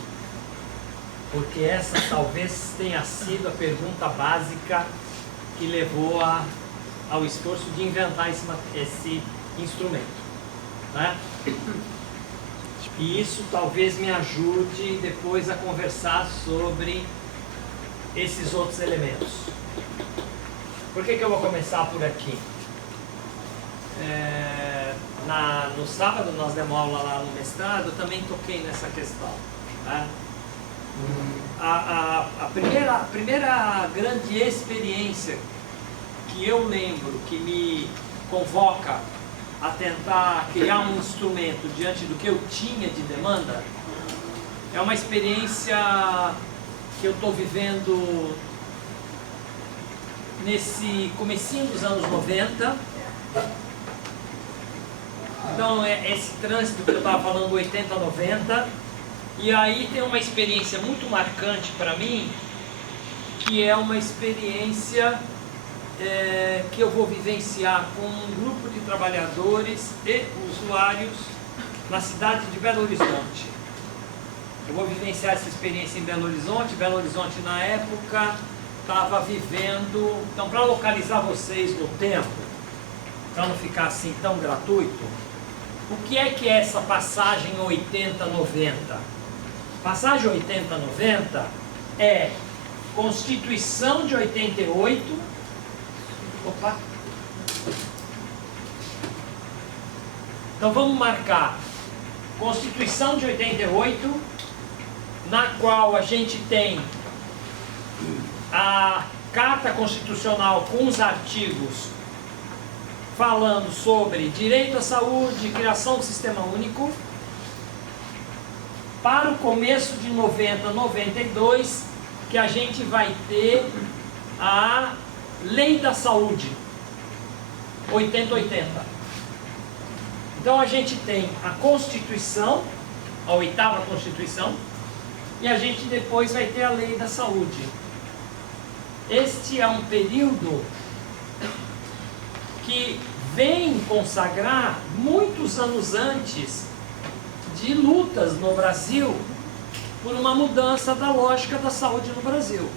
porque essa talvez tenha sido a pergunta básica que levou ao esforço de inventar esse instrumento, né? E isso talvez me ajude depois a conversar sobre esses outros elementos. Por que eu vou começar por aqui? No sábado nós demos aula lá no mestrado, eu também toquei nessa questão, né? A primeira grande experiência que eu lembro que me convoca a tentar criar um instrumento diante do que eu tinha de demanda é uma experiência que eu estou vivendo nesse comecinho dos anos 90. Então é esse trânsito que eu estava falando, 80, 90. E aí tem uma experiência muito marcante para mim, que é uma experiência que eu vou vivenciar com um grupo de trabalhadores e usuários na cidade de Belo Horizonte. Eu vou vivenciar essa experiência em Belo Horizonte. Belo Horizonte, na época, estava vivendo... Então, para localizar vocês no tempo, para não ficar assim tão gratuito, o que é essa passagem 80-90? Passagem 80-90 é Constituição de 88. Opa! Então vamos marcar Constituição de 88, na qual a gente tem a Carta Constitucional com os artigos falando sobre direito à saúde, criação do sistema único. Para o começo de 90, 92, que a gente vai ter a Lei da Saúde, 80-80. Então a gente tem a Constituição, a 8ª Constituição, e a gente depois vai ter a Lei da Saúde. Este é um período que vem consagrar, muitos anos antes, de lutas no Brasil por uma mudança da lógica da saúde no Brasil.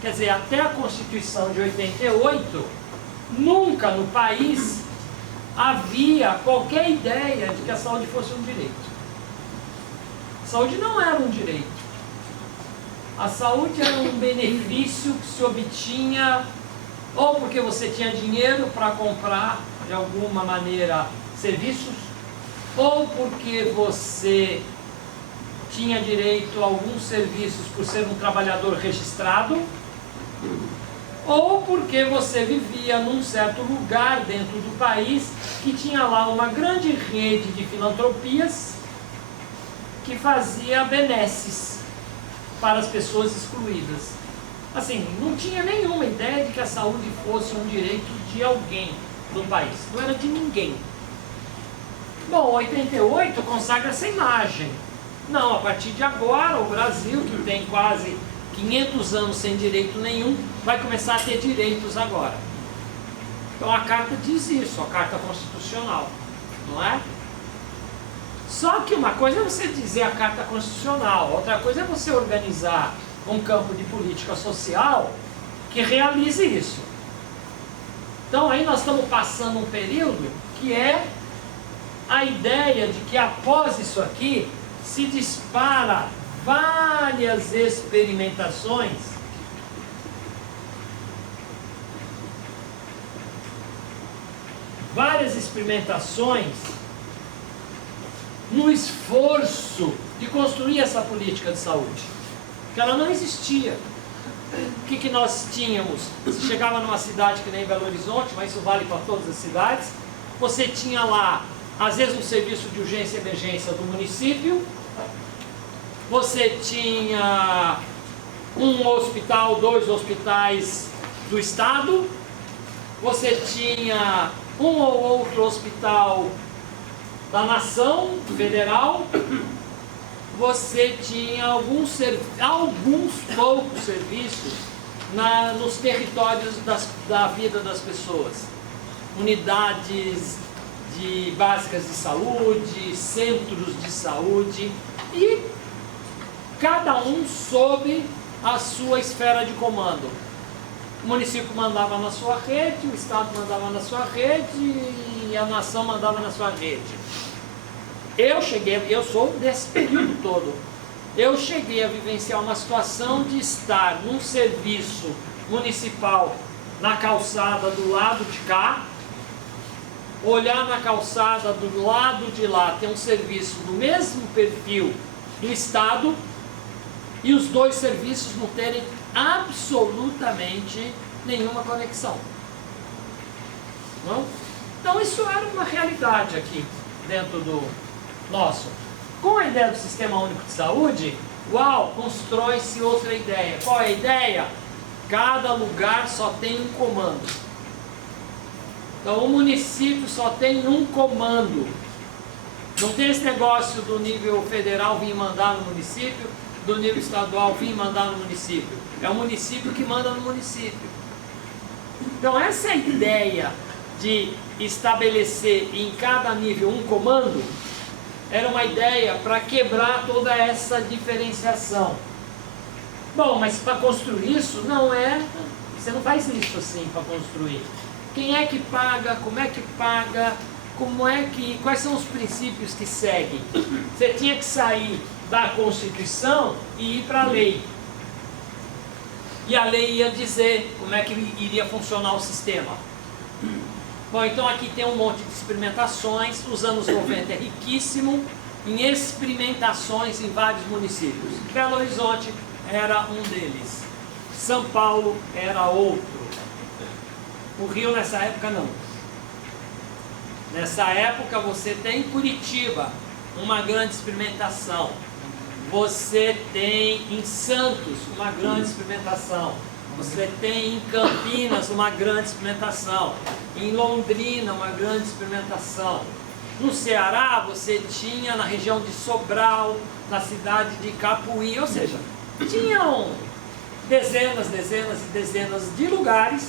Quer dizer, até a Constituição de 88, nunca no país havia qualquer ideia de que a saúde fosse um direito. A saúde não era um direito. A saúde era um benefício que se obtinha ou porque você tinha dinheiro para comprar, de alguma maneira, serviços, ou porque você tinha direito a alguns serviços por ser um trabalhador registrado, ou porque você vivia num certo lugar dentro do país que tinha lá uma grande rede de filantropias que fazia benesses para as pessoas excluídas. Assim, não tinha nenhuma ideia de que a saúde fosse um direito de alguém no país, não era de ninguém. Bom, 88 consagra essa imagem. Não, a partir de agora, o Brasil, que tem quase 500 anos sem direito nenhum, vai começar a ter direitos agora. Então a Carta diz isso, a Carta Constitucional, não é? Só que uma coisa é você dizer a Carta Constitucional, outra coisa é você organizar um campo de política social que realize isso. Então aí nós estamos passando um período que é a ideia de que após isso aqui se dispara várias experimentações no esforço de construir essa política de saúde, que ela não existia. O que nós tínhamos? Você chegava numa cidade que nem Belo Horizonte, mas isso vale para todas as cidades, você tinha lá, às vezes, um serviço de urgência e emergência do município, você tinha um hospital, 2 hospitais do estado, você tinha um ou outro hospital da nação federal, você tinha alguns poucos serviços nos territórios da vida das pessoas. Unidades básicas de saúde, centros de saúde, e cada um sob a sua esfera de comando. O município mandava na sua rede, o estado mandava na sua rede e a nação mandava na sua rede. Eu sou desse período todo. Eu cheguei a vivenciar uma situação de estar num serviço municipal na calçada do lado de cá, olhar na calçada do lado de lá, tem um serviço do mesmo perfil do estado, e os dois serviços não terem absolutamente nenhuma conexão. Não? Então isso era uma realidade aqui dentro do nosso. Com a ideia do Sistema Único de Saúde, constrói-se outra ideia. Qual é a ideia? Cada lugar só tem um comando. Então o município só tem um comando. Não tem esse negócio do nível federal vir mandar no município, do nível estadual vir mandar no município. É o município que manda no município. Então essa ideia de estabelecer em cada nível um comando era uma ideia para quebrar toda essa diferenciação. Bom, mas para construir isso você não faz isso assim para construir. Quem é que paga? Como é que paga? Quais são os princípios que seguem? Você tinha que sair da Constituição e ir para a lei. E a lei ia dizer como é que iria funcionar o sistema. Bom, então aqui tem um monte de experimentações. Os anos 90 é riquíssimo em experimentações em vários municípios. Belo Horizonte era um deles. São Paulo era outro. O Rio nessa época não. Nessa época você tem em Curitiba uma grande experimentação. Você tem em Santos uma grande experimentação. Você tem em Campinas uma grande experimentação. Em Londrina uma grande experimentação. No Ceará você tinha na região de Sobral, na cidade de Capuí, ou seja, tinham dezenas e dezenas de lugares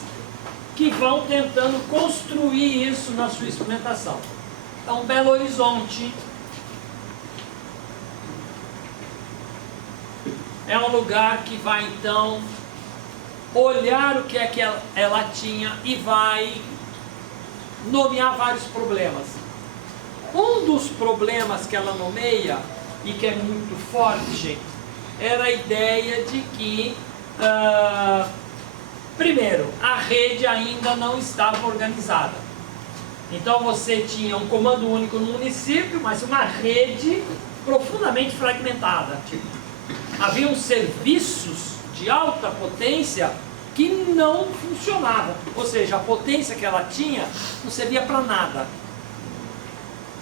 que vão tentando construir isso na sua experimentação. Então, Belo Horizonte é um lugar que vai, então, olhar o que é que ela tinha e vai nomear vários problemas. Um dos problemas que ela nomeia, e que é muito forte, era a ideia de que, primeiro, a rede ainda não estava organizada. Então você tinha um comando único no município, mas uma rede profundamente fragmentada. Haviam serviços de alta potência que não funcionavam, ou seja, a potência que ela tinha não servia para nada.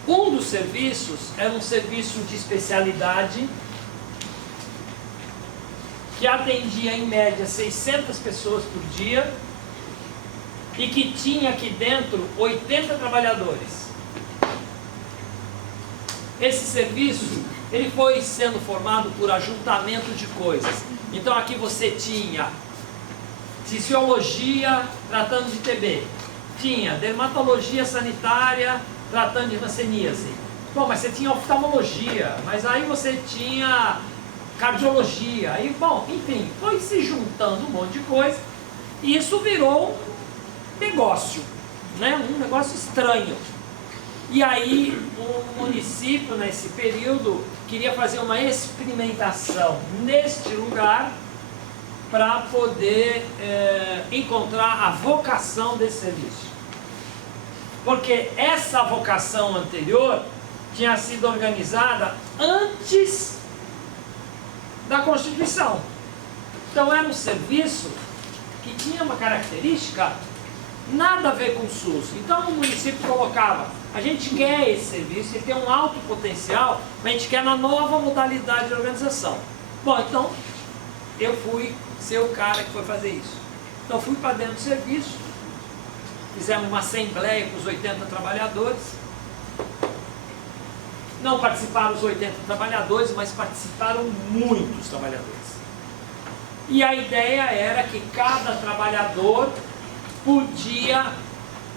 Um dos serviços era um serviço de especialidade que atendia em média 600 pessoas por dia e que tinha aqui dentro 80 trabalhadores. Esse serviço, ele foi sendo formado por ajuntamento de coisas. Então aqui você tinha fisiologia tratando de TB, tinha dermatologia sanitária tratando de hanseníase. Bom, mas você tinha oftalmologia, mas aí você tinha cardiologia, aí, bom, enfim, foi se juntando um monte de coisa e isso virou um negócio, né? Um negócio estranho. E aí o município, nesse período, queria fazer uma experimentação neste lugar para poder encontrar a vocação desse serviço. Porque essa vocação anterior tinha sido organizada antes da Constituição. Então era um serviço que tinha uma característica nada a ver com o SUS. Então o município colocava, a gente quer esse serviço, ele tem um alto potencial, mas a gente quer na nova modalidade de organização. Bom, então eu fui ser o cara que foi fazer isso. Então fui para dentro do serviço, fizemos uma assembleia com os 80 trabalhadores. Não participaram os 80 trabalhadores, mas participaram muitos trabalhadores. E a ideia era que cada trabalhador podia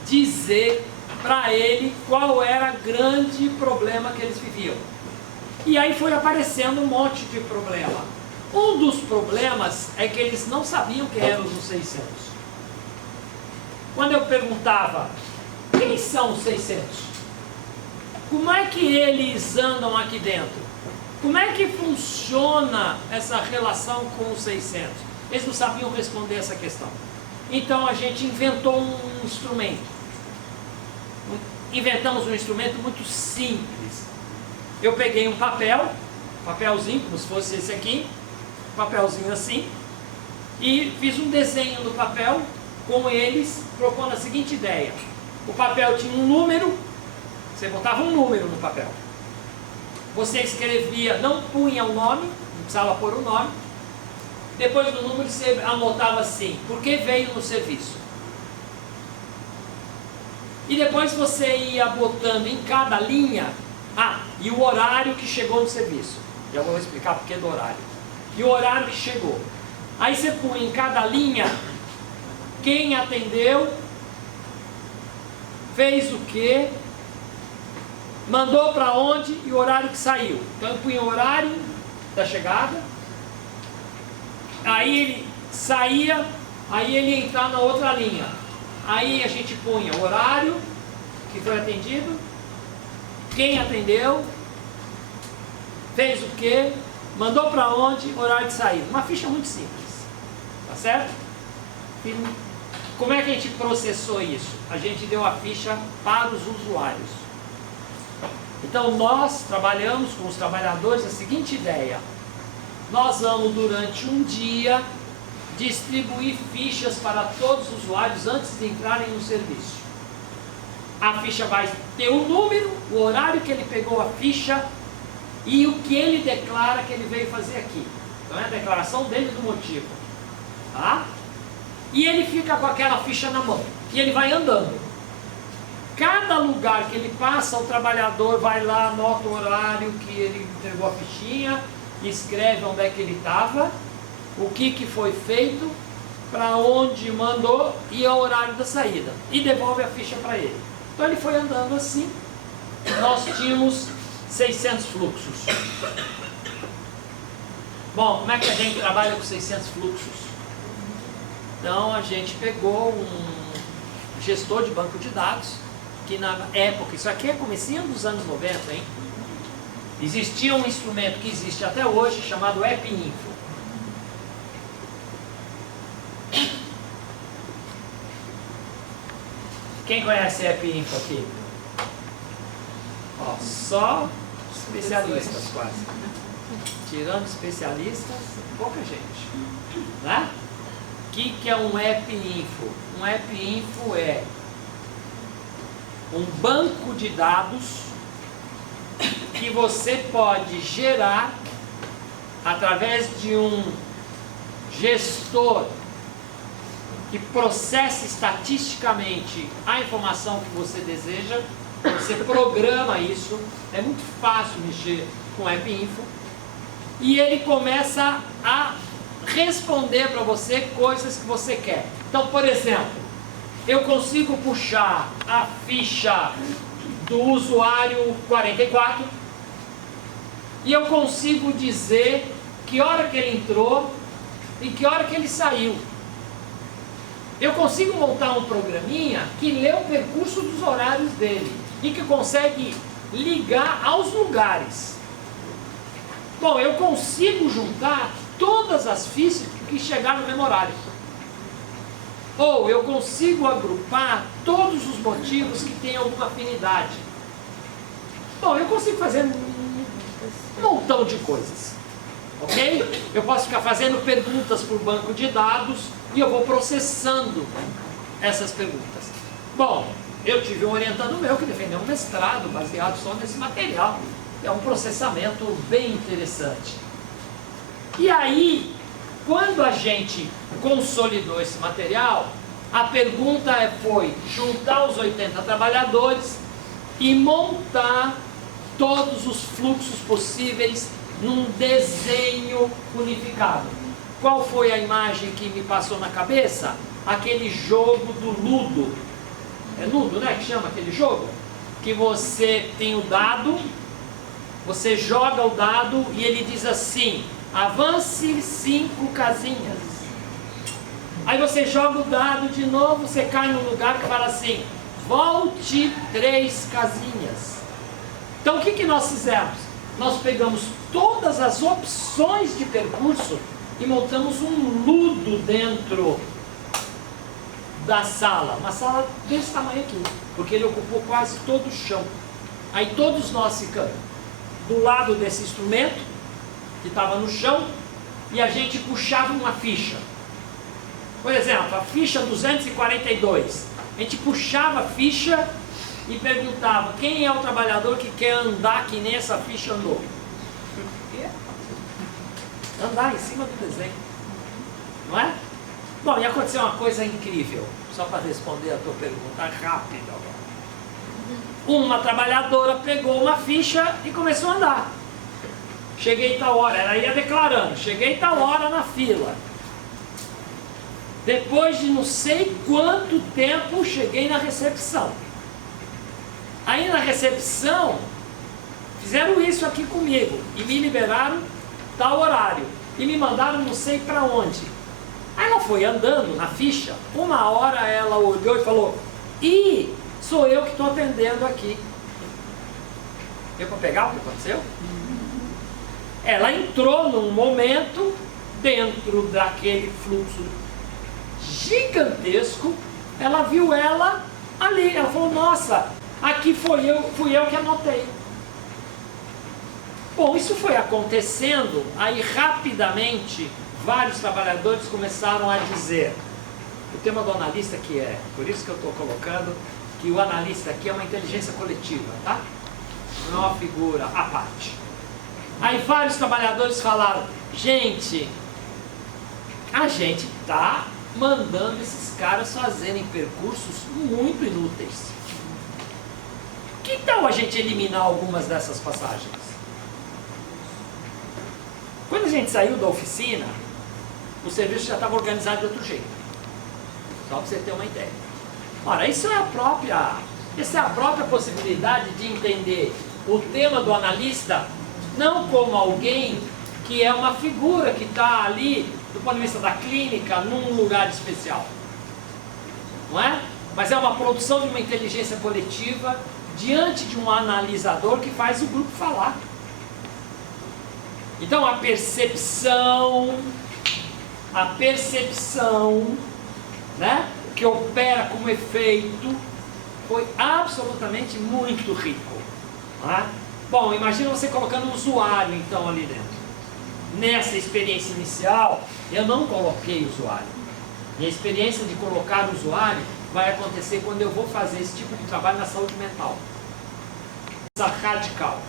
dizer para ele qual era o grande problema que eles viviam. E aí foi aparecendo um monte de problema. Um dos problemas é que eles não sabiam quem eram os 600. Quando eu perguntava, quem são os 600? Como é que eles andam aqui dentro? Como é que funciona essa relação com os 600? Eles não sabiam responder essa questão. Então a gente inventou um instrumento. Inventamos um instrumento muito simples. Eu peguei um papelzinho, como se fosse esse aqui, papelzinho assim, e fiz um desenho no papel com eles, propondo a seguinte ideia. O papel tinha um número, você botava um número no papel. Você escrevia, não punha o nome, não precisava pôr o nome. Depois do número você anotava assim, por que veio no serviço? E depois você ia botando em cada linha, e o horário que chegou no serviço. Já vou explicar por que do horário. E o horário que chegou. Aí você punha em cada linha quem atendeu, fez o quê, mandou para onde e o horário que saiu. Então eu punha o horário da chegada, aí ele saía, aí ele ia entrar na outra linha. Aí a gente punha o horário que foi atendido, quem atendeu, fez o quê, mandou para onde, horário de saída. Uma ficha muito simples, tá certo? Como é que a gente processou isso? A gente deu a ficha para os usuários. Então nós trabalhamos com os trabalhadores a seguinte ideia: nós vamos durante um dia distribuir fichas para todos os usuários antes de entrarem no serviço. A ficha vai ter o número, o horário que ele pegou a ficha e o que ele declara que ele veio fazer aqui. Então é a declaração dele do motivo. Tá? E ele fica com aquela ficha na mão e ele vai andando. Cada lugar que ele passa, o trabalhador vai lá, anota o horário que ele entregou a fichinha, escreve onde é que ele estava, o que foi feito, para onde mandou e o horário da saída. E devolve a ficha para ele. Então ele foi andando assim. Nós tínhamos 600 fluxos. Bom, como é que a gente trabalha com 600 fluxos? Então a gente pegou um gestor de banco de dados, que na época, isso aqui é comecinho dos anos 90, hein? Existia um instrumento que existe até hoje, chamado AppInfo. Quem conhece AppInfo aqui? Ó, só especialistas quase. Tirando especialistas, pouca gente. Né? O que é um App Info? Um App Info é um banco de dados que você pode gerar através de um gestor que processa estatisticamente a informação que você deseja. Você programa isso, é muito fácil mexer com App Info, e ele começa a responder para você coisas que você quer. Então, por exemplo, eu consigo puxar a ficha do usuário 44 e eu consigo dizer que hora que ele entrou e que hora que ele saiu. Eu consigo montar um programinha que lê o percurso dos horários dele e que consegue ligar aos lugares. Bom, eu consigo juntar todas as fichas que chegaram no mesmo horário. Ou eu consigo agrupar todos os motivos que têm alguma afinidade. Bom, eu consigo fazer um montão de coisas. Ok? Eu posso ficar fazendo perguntas por banco de dados e eu vou processando essas perguntas. Bom, eu tive um orientando meu que defendeu um mestrado baseado só nesse material. É um processamento bem interessante. E aí, quando a gente consolidou esse material, a pergunta foi juntar os 80 trabalhadores e montar todos os fluxos possíveis num desenho unificado. Qual foi a imagem que me passou na cabeça? Aquele jogo do Ludo. É Ludo, né, que chama aquele jogo? Que você tem o dado, você joga o dado e ele diz assim: avance 5 casinhas. Aí você joga o dado de novo, você cai num lugar que fala assim: volte 3 casinhas. Então o que nós fizemos? Nós pegamos todas as opções de percurso e montamos um ludo dentro da sala. Uma sala desse tamanho aqui, porque ele ocupou quase todo o chão. Aí todos nós ficamos do lado desse instrumento que estava no chão e a gente puxava uma ficha. Por exemplo, a ficha 242. A gente puxava a ficha e perguntava: quem é o trabalhador que quer andar que nem essa ficha andou? Andar em cima do desenho. Não é? Bom, e aconteceu uma coisa incrível, só para responder a tua pergunta rápida agora. Uma trabalhadora pegou uma ficha e começou a andar. Cheguei tal hora, ela ia declarando, cheguei tal hora na fila. Depois de não sei quanto tempo, cheguei na recepção. Aí na recepção, fizeram isso aqui comigo e me liberaram tal horário. E me mandaram não sei para onde. Aí ela foi andando na ficha, uma hora ela olhou e falou: ih, sou eu que estou atendendo aqui. Deu para pegar o que aconteceu? Ela entrou num momento dentro daquele fluxo gigantesco, ela viu ela ali, ela falou: nossa, aqui fui eu que anotei. Bom, isso foi acontecendo, aí rapidamente vários trabalhadores começaram a dizer, o tema do analista que é, por isso que eu estou colocando que o analista aqui é uma inteligência coletiva, tá? Não é uma figura à parte. Aí vários trabalhadores falaram: gente, a gente está mandando esses caras fazerem percursos muito inúteis. Que tal a gente eliminar algumas dessas passagens? Quando a gente saiu da oficina, o serviço já estava organizado de outro jeito. Só para você ter uma ideia. Ora, essa é a própria possibilidade de entender o tema do analista não como alguém que é uma figura que está ali, do ponto de vista da clínica, num lugar especial. Não é? Mas é uma produção de uma inteligência coletiva diante de um analisador que faz o grupo falar. Então a percepção, né, que opera como efeito, foi absolutamente muito rico. Não é? Bom, imagina você colocando um usuário, então, ali dentro. Nessa experiência inicial, eu não coloquei usuário. Minha experiência de colocar usuário vai acontecer quando eu vou fazer esse tipo de trabalho na saúde mental. Essa radical,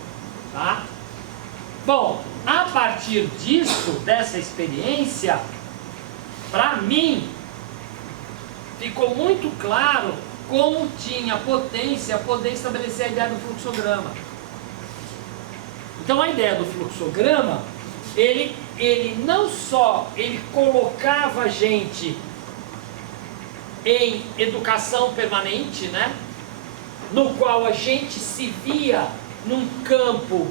tá? Bom, a partir disso, dessa experiência, para mim, ficou muito claro como tinha potência poder estabelecer a ideia do fluxograma. Então a ideia do fluxograma, ele não só ele colocava a gente em educação permanente, né? No qual a gente se via num campo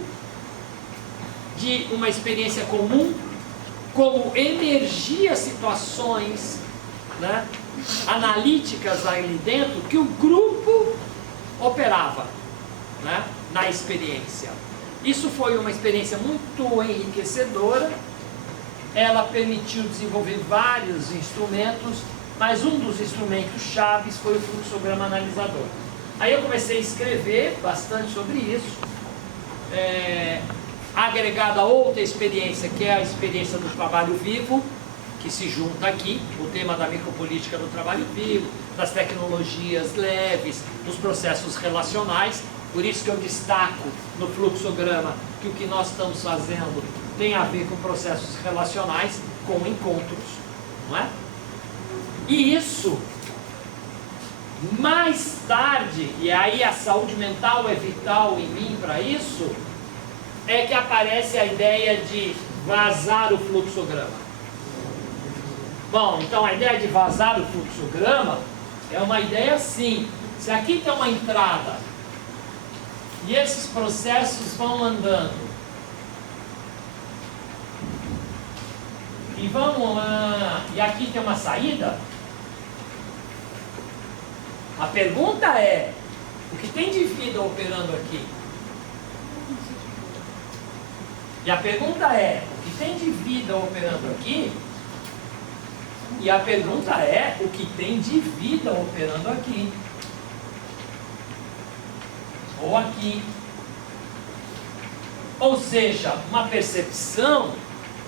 de uma experiência comum, como emergia situações, né, analíticas ali dentro que o grupo operava, né, na experiência. Isso foi uma experiência muito enriquecedora. Ela permitiu desenvolver vários instrumentos, mas um dos instrumentos chaves foi o fluxograma analisador. Aí eu comecei a escrever bastante sobre isso, agregada a outra experiência, que é a experiência do trabalho vivo, que se junta aqui, o tema da micropolítica do trabalho vivo, das tecnologias leves, dos processos relacionais. Por isso que eu destaco no fluxograma que o que nós estamos fazendo tem a ver com processos relacionais, com encontros, não é? E isso, mais tarde, e aí a saúde mental é vital em mim para isso, é que aparece a ideia de vazar o fluxograma. Bom, então a ideia de vazar o fluxograma é uma ideia assim: se aqui tem uma entrada e esses processos vão andando e e aqui tem uma saída, a pergunta é: o que tem de vida operando aqui? E a pergunta é: o que tem de vida operando aqui? E a pergunta é: o que tem de vida operando aqui? Ou aqui? Ou seja, uma percepção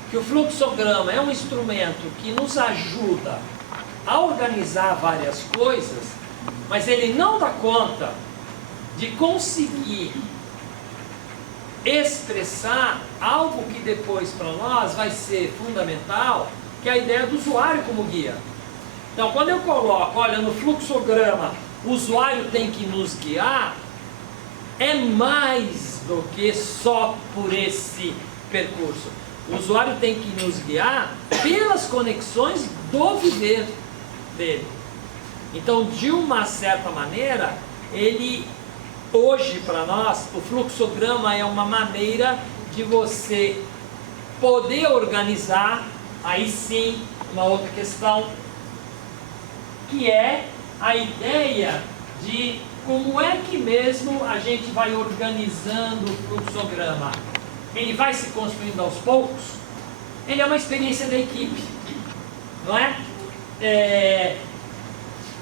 que o fluxograma é um instrumento que nos ajuda a organizar várias coisas, mas ele não dá conta de conseguir expressar algo que depois para nós vai ser fundamental, que é a ideia do usuário como guia. Então, quando eu coloco, olha, no fluxograma, o usuário tem que nos guiar, é mais do que só por esse percurso. O usuário tem que nos guiar pelas conexões do viver dele. Então, de uma certa maneira, hoje para nós, o fluxograma é uma maneira de você poder organizar, aí sim, uma outra questão, que é a ideia de como é que mesmo a gente vai organizando o fluxograma. Ele vai se construindo aos poucos, ele é uma experiência da equipe, não é?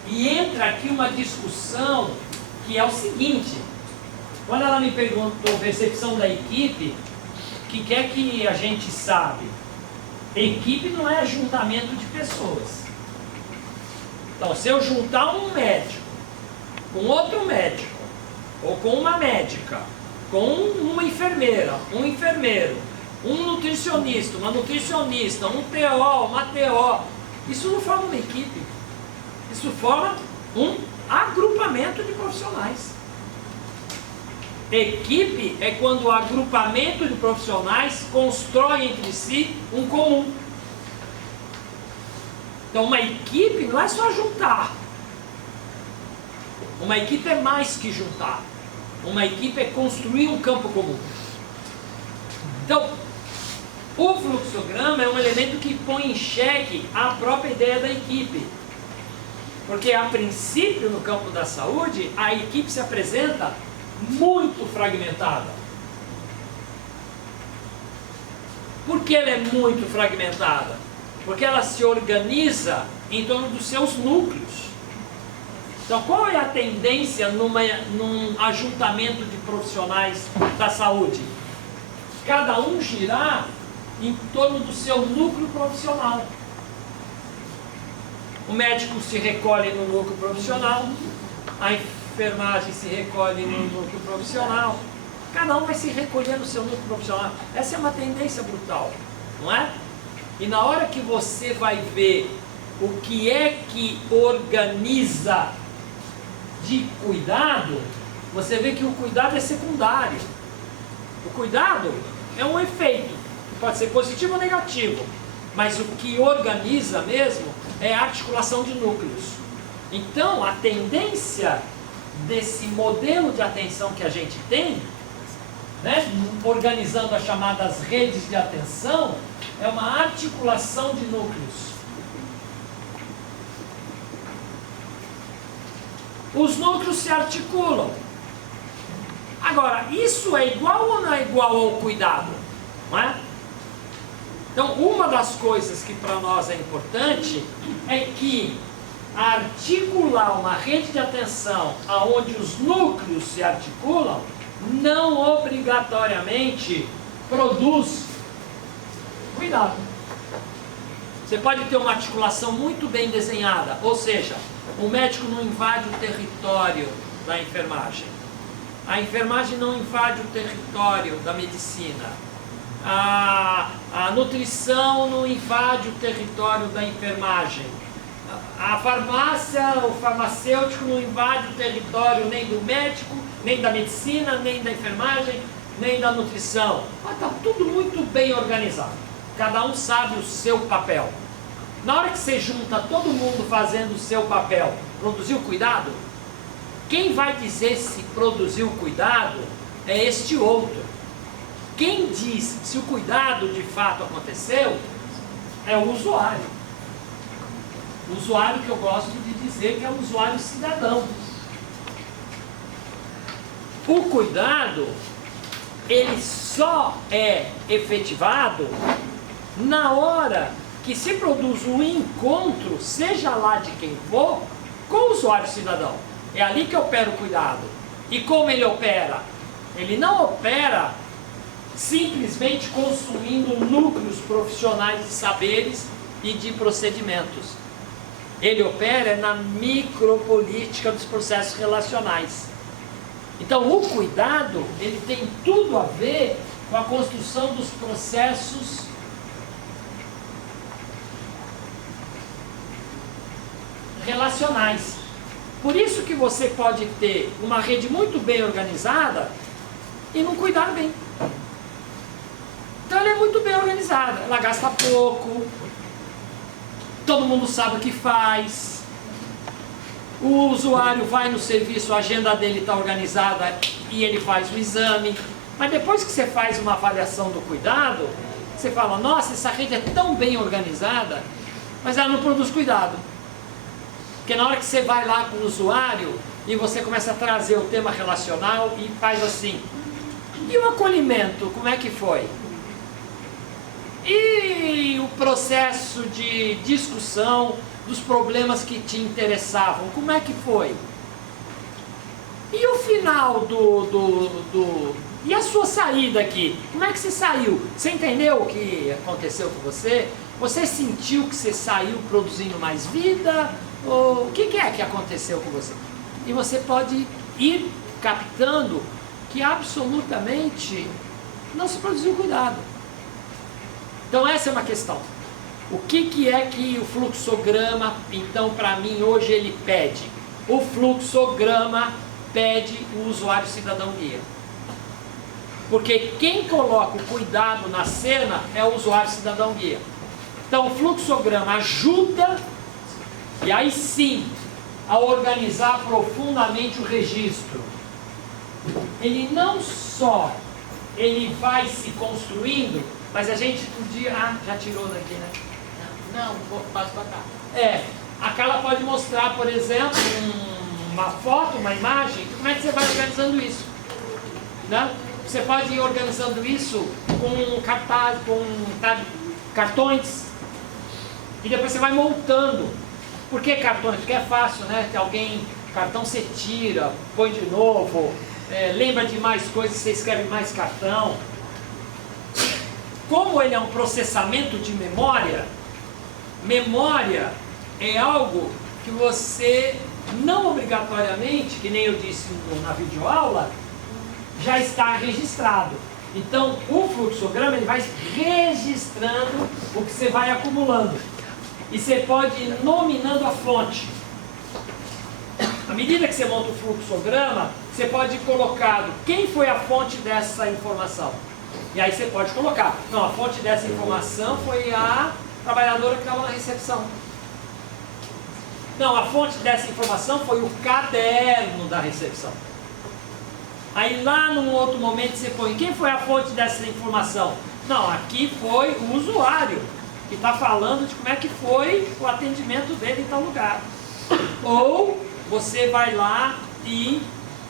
E entra aqui uma discussão que é o seguinte: quando ela me perguntou percepção da equipe, o que é que a gente sabe? Equipe não é ajuntamento de pessoas. Então, se eu juntar um médico com outro médico, ou com uma médica, com uma enfermeira, um enfermeiro, um nutricionista, uma nutricionista, um TO, uma TO, isso não forma uma equipe. Isso forma um agrupamento de profissionais. Equipe é quando o agrupamento de profissionais constrói entre si um comum. Então, uma equipe não é só juntar. Uma equipe é mais que juntar. Uma equipe é construir um campo comum. Então, o fluxograma é um elemento que põe em xeque a própria ideia da equipe. Porque, a princípio, no campo da saúde, a equipe se apresenta muito fragmentada. Por que ela é muito fragmentada? Porque ela se organiza em torno dos seus núcleos. Então, qual é a tendência num ajuntamento de profissionais da saúde? Cada um girar em torno do seu núcleo profissional. O médico se recolhe no núcleo profissional, a enfermagem se recolhe no núcleo profissional, cada um vai se recolher no seu núcleo profissional. Essa é uma tendência brutal, não é? E na hora que você vai ver o que é que organiza de cuidado, você vê que o cuidado é secundário. O cuidado é um efeito, pode ser positivo ou negativo, mas o que organiza mesmo é a articulação de núcleos. Então, a tendência desse modelo de atenção que a gente tem, né, organizando as chamadas redes de atenção, é uma articulação de núcleos. Os núcleos se articulam. Agora, isso é igual ou não é igual ao cuidado? Não é? Então, uma das coisas que para nós é importante é que articular uma rede de atenção aonde os núcleos se articulam não obrigatoriamente produz cuidado. Você pode ter uma articulação muito bem desenhada, ou seja, o médico não invade o território da enfermagem, a enfermagem não invade o território da medicina, a nutrição não invade o território da enfermagem, a farmácia, o farmacêutico não invade o território nem do médico, nem da medicina, nem da enfermagem, nem da nutrição. Mas está tudo muito bem organizado. Cada um sabe o seu papel. Na hora que você junta todo mundo fazendo o seu papel, produziu cuidado? Quem vai dizer se produziu cuidado é este outro. Quem diz se o cuidado de fato aconteceu é o usuário. O usuário que eu gosto de dizer que é o usuário cidadão. O cuidado, ele só é efetivado na hora que se produz um encontro, seja lá de quem for, com o usuário cidadão. É ali que opera o cuidado. E como ele opera? Ele não opera simplesmente construindo núcleos profissionais de saberes e de procedimentos. Ele opera na micropolítica dos processos relacionais. Então, o cuidado, ele tem tudo a ver com a construção dos processos relacionais. Por isso que você pode ter uma rede muito bem organizada e não cuidar bem. Então ela é muito bem organizada, ela gasta pouco, todo mundo sabe o que faz, o usuário vai no serviço, a agenda dele está organizada e ele faz o exame. Mas depois que você faz uma avaliação do cuidado, você fala, nossa, essa rede é tão bem organizada, mas ela não produz cuidado. Porque na hora que você vai lá com o usuário e você começa a trazer o tema relacional e faz assim, e o acolhimento, como é que foi? E o processo de discussão dos problemas que te interessavam, como é que foi? E o final e a sua saída aqui? Como é que você saiu? Você entendeu o que aconteceu com você? Você sentiu que você saiu produzindo mais vida? Ou o que é que aconteceu com você? E você pode ir captando que absolutamente não se produziu cuidado. Então essa é uma questão. O que é que o fluxograma, então, para mim, hoje ele pede? O fluxograma pede o usuário cidadão guia. Porque quem coloca o cuidado na cena é o usuário cidadão guia. Então o fluxograma ajuda, e aí sim, a organizar profundamente o registro. Ele não só ele vai se construindo, mas a gente podia... Ah, já tirou daqui, né? Não, pode botar. A Carla pode mostrar, por exemplo, uma foto, uma imagem, como é que você vai organizando isso? Né? Você pode ir organizando isso com cartaz, cartões, e depois você vai montando. Por que cartões? Porque é fácil, né? Que alguém cartão você tira, põe de novo, lembra de mais coisas, você escreve mais cartão. Como ele é um processamento de memória, memória é algo que você não obrigatoriamente, que nem eu disse na videoaula, já está registrado. Então, o fluxograma ele vai registrando o que você vai acumulando. E você pode ir nominando a fonte. À medida que você monta o fluxograma, você pode ir colocando quem foi a fonte dessa informação. E aí você pode colocar, não, a fonte dessa informação foi a trabalhadora que estava na recepção. Não, a fonte dessa informação foi o caderno da recepção. Aí lá num outro momento você põe, quem foi a fonte dessa informação? Não, aqui foi o usuário, que está falando de como é que foi o atendimento dele em tal lugar. Ou você vai lá e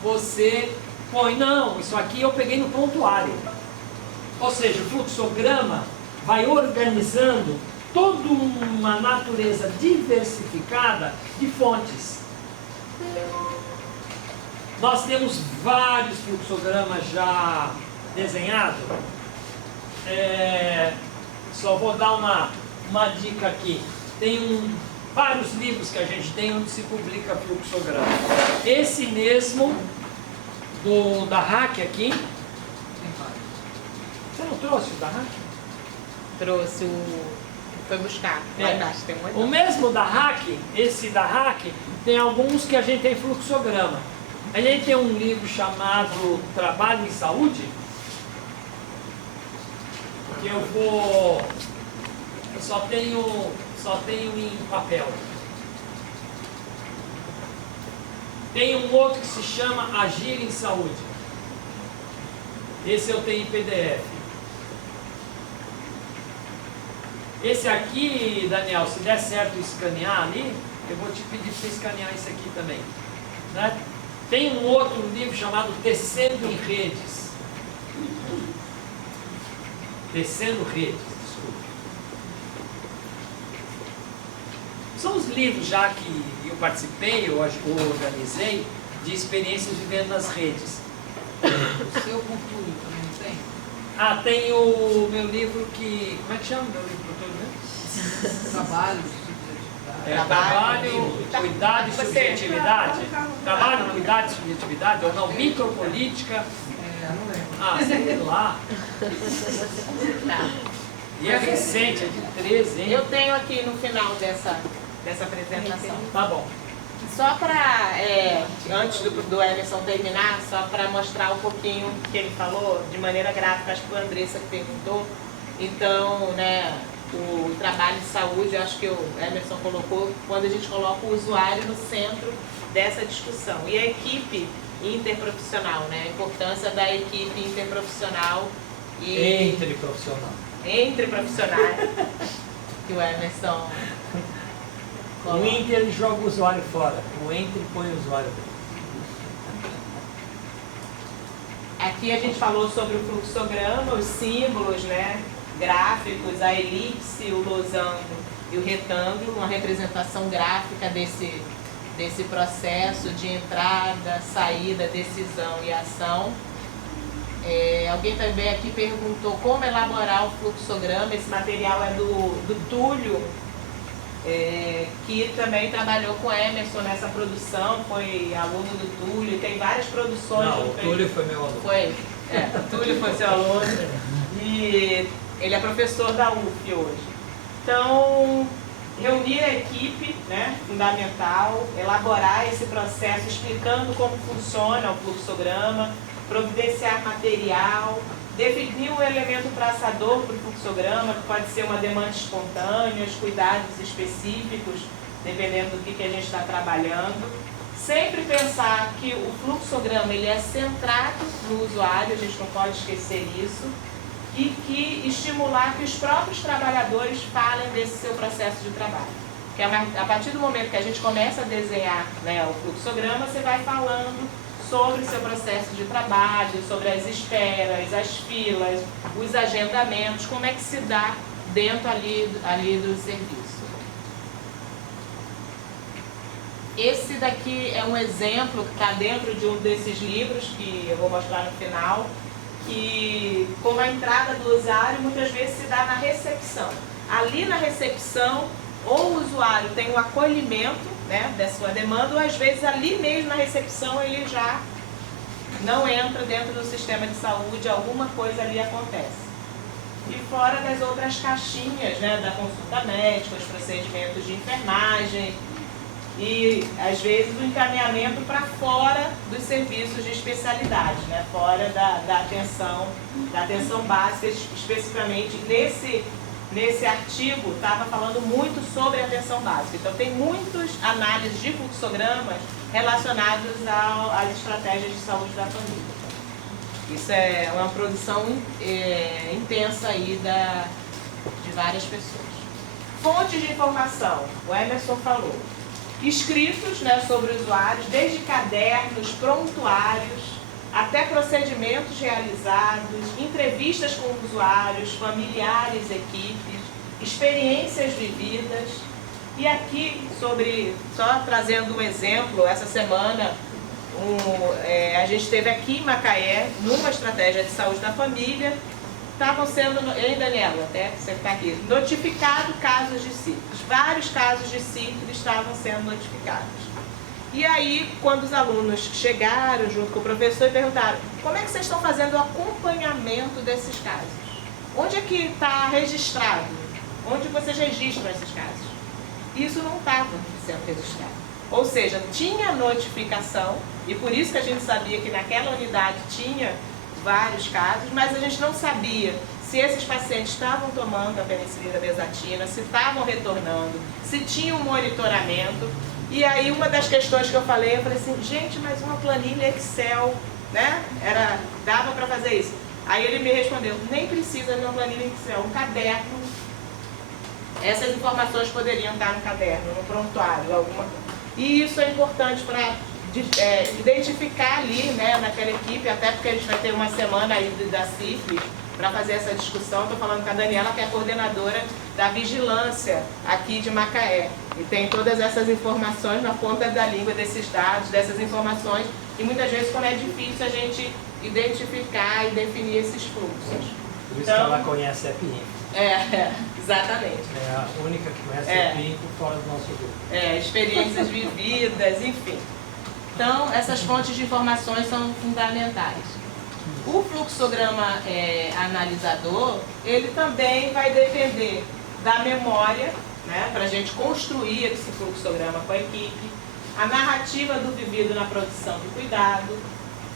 você põe, não, isso aqui eu peguei no prontuário. Ou seja, o fluxograma vai organizando toda uma natureza diversificada de fontes. Nós temos vários fluxogramas já desenhados. Só vou dar uma dica aqui. Tem vários livros que a gente tem onde se publica fluxograma. Esse mesmo da Hack aqui. Você não trouxe o da Hack? Trouxe foi buscar, lá embaixo tem um. O mesmo da Hack, esse da Hack, tem alguns que a gente tem fluxograma. A gente tem um livro chamado Trabalho em Saúde, que eu só tenho em papel. Tem um outro que se chama Agir em Saúde. Esse eu tenho em PDF. Esse aqui, Daniel, se der certo escanear ali, eu vou te pedir para você escanear esse aqui também. Né? Tem um outro livro chamado Tecendo em Redes. Tecendo Redes, desculpa. São os livros já que eu participei, eu organizei, de experiências vivendo nas redes. O seu conclui também não tem? Ah, tem o meu livro que... Como é que chama o meu livro todo mesmo? Trabalho, Trabalho, cuidado e subjetividade. Trabalho, cuidado e subjetividade, ou não, micropolítica. não lembro. Ah, sei lá. E é recente, é de 13, hein? Eu tenho aqui no final dessa apresentação. Tá bom. Só para, antes do Emerson terminar, só para mostrar um pouquinho o que ele falou, de maneira gráfica, acho que foi a Andressa que perguntou. Então, né, o trabalho de saúde, acho que o Emerson colocou, quando a gente coloca o usuário no centro dessa discussão. E a equipe interprofissional, né, a importância da equipe interprofissional e... Entre profissionais, que o Emerson... O Inter ele joga o usuário fora, o Enter põe o usuário dentro. Aqui a gente falou sobre o fluxograma, os símbolos, né, gráficos, a elipse, o losango e o retângulo, uma representação gráfica desse processo de entrada, saída, decisão e ação. Alguém também aqui perguntou como elaborar o fluxograma. Esse material é do Túlio, que também trabalhou com Emerson nessa produção, foi aluno do Túlio, tem várias produções. Não, o Túlio foi meu aluno. O Túlio foi seu aluno e ele é professor da UF hoje. Então, reunir a equipe, né, fundamental, elaborar esse processo explicando como funciona o fluxograma, providenciar material, definir o elemento traçador para o fluxograma, que pode ser uma demanda espontânea, os cuidados específicos, dependendo do que a gente está trabalhando. Sempre pensar que o fluxograma ele é centrado no usuário, a gente não pode esquecer isso, e que estimular que os próprios trabalhadores falem desse seu processo de trabalho. Porque a partir do momento que a gente começa a desenhar, né, o fluxograma, você vai falando sobre o seu processo de trabalho, sobre as esperas, as filas, os agendamentos, como é que se dá dentro ali do serviço. esse daqui é um exemplo que está dentro de um desses livros que eu vou mostrar no final, que como a entrada do usuário muitas vezes se dá na recepção. Ali na recepção, ou o usuário tem um acolhimento, né, da sua demanda, ou às vezes ali mesmo na recepção ele já não entra dentro do sistema de saúde, alguma coisa ali acontece. E fora das outras caixinhas, né, da consulta médica, os procedimentos de enfermagem e às vezes o encaminhamento para fora dos serviços de especialidade, né, fora da atenção básica, especificamente nesse artigo estava falando muito sobre a atenção básica. Então tem muitas análises de fluxogramas relacionados às estratégias de saúde da família. Isso é uma produção intensa aí de várias pessoas. Fontes de informação, o Emerson falou. Escritos, né, sobre usuários, desde cadernos, prontuários, até procedimentos realizados, entrevistas com usuários, familiares, equipes, experiências vividas. E aqui, só trazendo um exemplo, essa semana a gente esteve aqui em Macaé, numa estratégia de saúde da família, estavam sendo, Daniela, até você está aqui, notificados casos de sífilis. Vários casos de sífilis estavam sendo notificados. E aí, quando os alunos chegaram junto com o professor e perguntaram como é que vocês estão fazendo o acompanhamento desses casos? Onde é que está registrado? Onde vocês registram esses casos? Isso não estava sendo registrado. Ou seja, tinha notificação, e por isso que a gente sabia que naquela unidade tinha vários casos, mas a gente não sabia se esses pacientes estavam tomando a penicilina benzatina, se estavam retornando, se tinha um monitoramento. E aí uma das questões que eu falei assim, gente, mas uma planilha Excel, né? Dava para fazer isso. Aí ele me respondeu, nem precisa de uma planilha Excel, um caderno. Essas informações poderiam estar no caderno, no prontuário, alguma coisa. E isso é importante para identificar ali, né, naquela equipe, até porque a gente vai ter uma semana aí da sífilis para fazer essa discussão. Estou falando com a Daniela, que é a coordenadora da vigilância aqui de Macaé. E tem todas essas informações na ponta da língua desses dados, dessas informações. E muitas vezes, como é difícil a gente identificar e definir esses fluxos. Por isso que ela conhece a EPINFO. Exatamente. É a única que conhece a EPINFO fora do nosso grupo. Experiências vividas, enfim. Então, essas fontes de informações são fundamentais. O fluxograma analisador, ele também vai depender da memória, né, para a gente construir esse fluxograma com a equipe, a narrativa do vivido na produção de cuidado.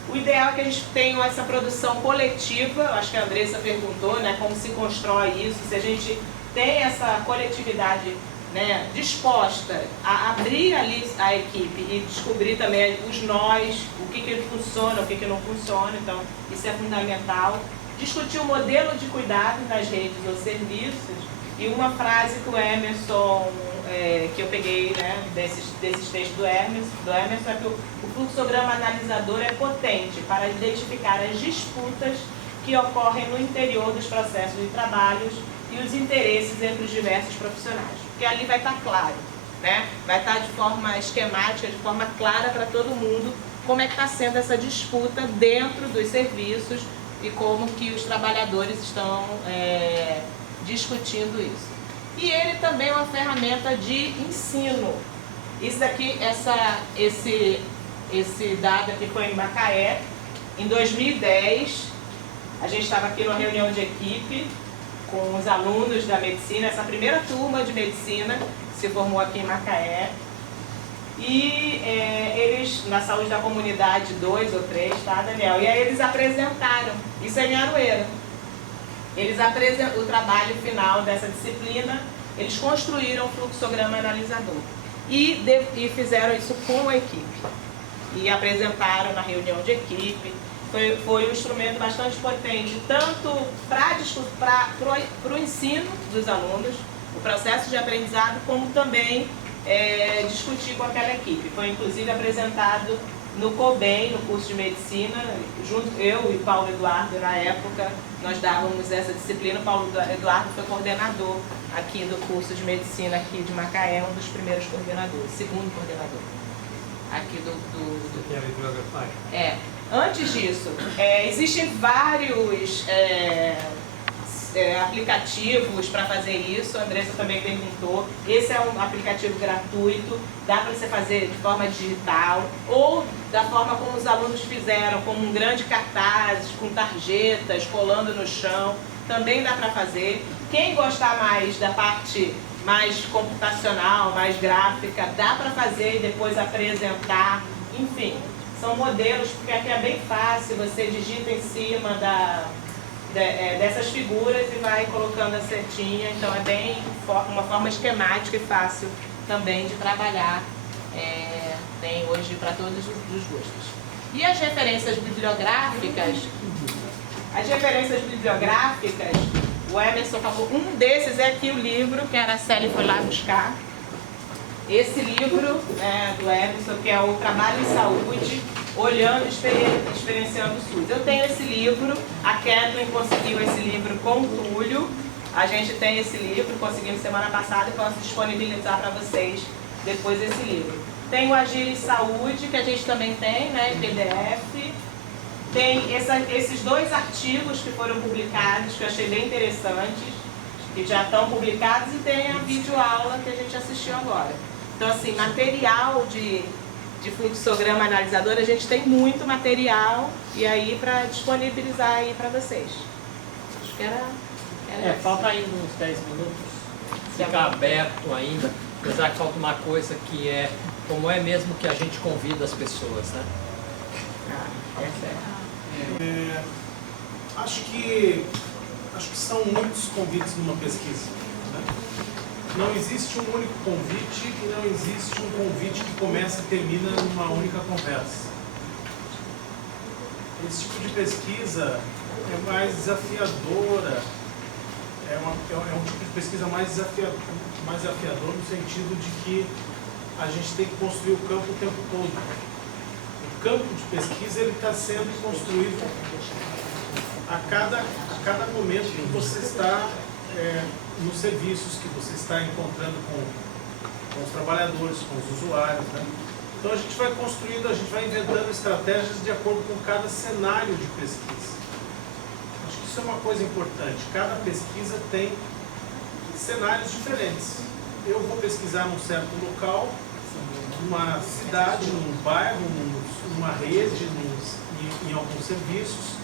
O ideal é que a gente tenha essa produção coletiva, eu acho que a Andressa perguntou, né, como se constrói isso, se a gente tem essa coletividade, né, disposta a abrir ali a equipe e descobrir também os nós, o que funciona, o que não funciona, então isso é fundamental. Discutir o modelo de cuidado nas redes ou serviços, e uma frase que o Emerson, que eu peguei, né, desses textos do Emerson, é que o fluxograma analisador é potente para identificar as disputas que ocorrem no interior dos processos de trabalhos e os interesses entre os diversos profissionais. Porque ali vai estar claro, né? Vai estar de forma esquemática, de forma clara para todo mundo como é que está sendo essa disputa dentro dos serviços e como que os trabalhadores estão discutindo isso. E ele também é uma ferramenta de ensino. Isso daqui, esse dado aqui foi em Macaé, em 2010, a gente estava aqui numa reunião de equipe com os alunos da medicina, essa primeira turma de medicina se formou aqui em Macaé. E eles, na saúde da comunidade 2 ou 3, tá, Daniel? E aí eles apresentaram, isso é em Aroeira. Eles apresentam o trabalho final dessa disciplina, eles construíram o fluxograma analisador. E fizeram isso com a equipe. E apresentaram na reunião de equipe. Foi um instrumento bastante potente, tanto para o ensino dos alunos, o processo de aprendizado, como também discutir com aquela equipe. Foi inclusive apresentado no COBEM, no curso de medicina, junto eu e Paulo Eduardo, na época, nós dávamos essa disciplina. O Paulo Eduardo foi coordenador aqui do curso de medicina aqui de Macaé, um dos primeiros coordenadores, segundo coordenador. aqui do Que é a bibliografia. Antes disso, existem vários aplicativos para fazer isso. A Andressa também perguntou. Esse é um aplicativo gratuito, dá para você fazer de forma digital ou da forma como os alunos fizeram, como um grande cartaz, com tarjetas, colando no chão, também dá para fazer. Quem gostar mais da parte mais computacional, mais gráfica, dá para fazer e depois apresentar, enfim. São modelos, porque aqui é bem fácil, você digita em cima dessas figuras e vai colocando a setinha, então é bem uma forma esquemática e fácil também de trabalhar, tem hoje para todos os gostos. E as referências bibliográficas? O Emerson falou, um desses é aqui o livro que a Araceli foi lá buscar. Esse livro do Emerson, que é o Trabalho em Saúde, olhando e experienciando o SUS. Eu tenho esse livro, a Kathleen conseguiu esse livro com o Túlio, a gente tem esse livro, conseguimos semana passada e posso disponibilizar para vocês depois esse livro. Tem o Agir em Saúde, que a gente também tem, em PDF. Tem esses 2 artigos que foram publicados, que eu achei bem interessantes, que já estão publicados, e tem a videoaula que a gente assistiu agora. Então, assim, material de fluxograma analisador, a gente tem muito material, e aí para disponibilizar aí para vocês. Acho que era Falta ainda uns 10 minutos, fica aberto ainda, apesar que falta uma coisa que é, como é mesmo que a gente convida as pessoas, né? Acho que são muitos convites numa pesquisa, né? Não existe um único convite e não existe um convite que começa e termina numa única conversa. Esse tipo de pesquisa é mais desafiadora, é um tipo de pesquisa mais desafiador no sentido de que a gente tem que construir o campo o tempo todo. O campo de pesquisa está sendo construído a cada momento que você está nos serviços, que você está encontrando com os trabalhadores, com os usuários, né? Então a gente vai construindo, a gente vai inventando estratégias de acordo com cada cenário de pesquisa. Acho que isso é uma coisa importante. Cada pesquisa tem cenários diferentes. Eu vou pesquisar num certo local, numa cidade, num bairro, numa rede, em alguns serviços.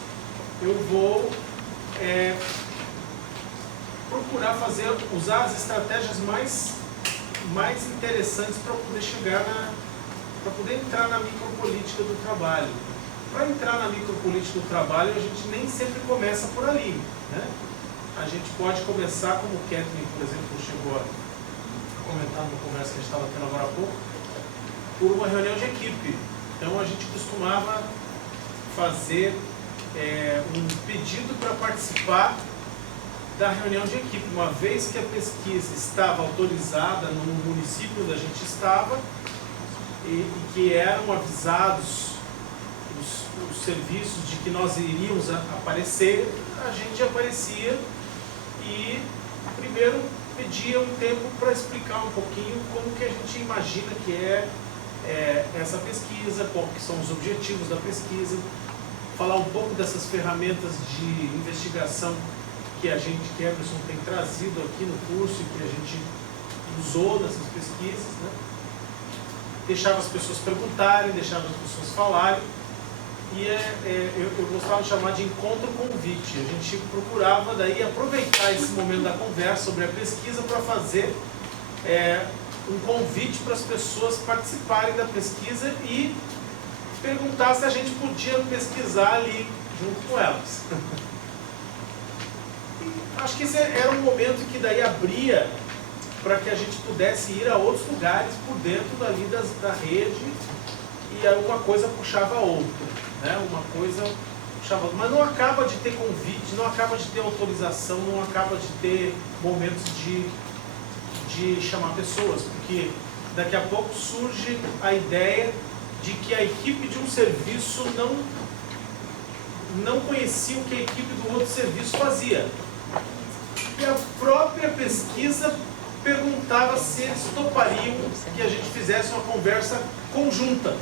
Eu vou procurar usar as estratégias mais interessantes para poder entrar na micropolítica do trabalho. Para entrar na micropolítica do trabalho, a gente nem sempre começa por ali, né? A gente pode começar, como o Kathleen, por exemplo, chegou a comentar numa conversa que a gente estava tendo agora há pouco, por uma reunião de equipe. Então a gente costumava fazer um pedido para participar da reunião de equipe, uma vez que a pesquisa estava autorizada no município onde a gente estava e que eram avisados os serviços de que nós iríamos aparecer, a gente aparecia e primeiro pedia um tempo para explicar um pouquinho como que a gente imagina que é essa pesquisa, quais que são os objetivos da pesquisa, falar um pouco dessas ferramentas de investigação que que Emerson tem trazido aqui no curso e que a gente usou nessas pesquisas, né? Deixava as pessoas perguntarem, deixava as pessoas falarem, e eu gostava de chamar de encontro-convite. A gente procurava daí aproveitar esse momento da conversa sobre a pesquisa para fazer um convite para as pessoas participarem da pesquisa e perguntar se a gente podia pesquisar ali junto com elas. Acho que esse era um momento que daí abria para que a gente pudesse ir a outros lugares por dentro dali da rede, e aí uma coisa puxava a outra, né? Uma coisa puxava a outra. Mas não acaba de ter convite, não acaba de ter autorização, não acaba de ter momentos de chamar pessoas, porque daqui a pouco surge a ideia de que a equipe de um serviço não conhecia o que a equipe do outro serviço fazia. E a própria pesquisa perguntava perguntava se eles topariam que a gente fizesse uma conversa conjunta,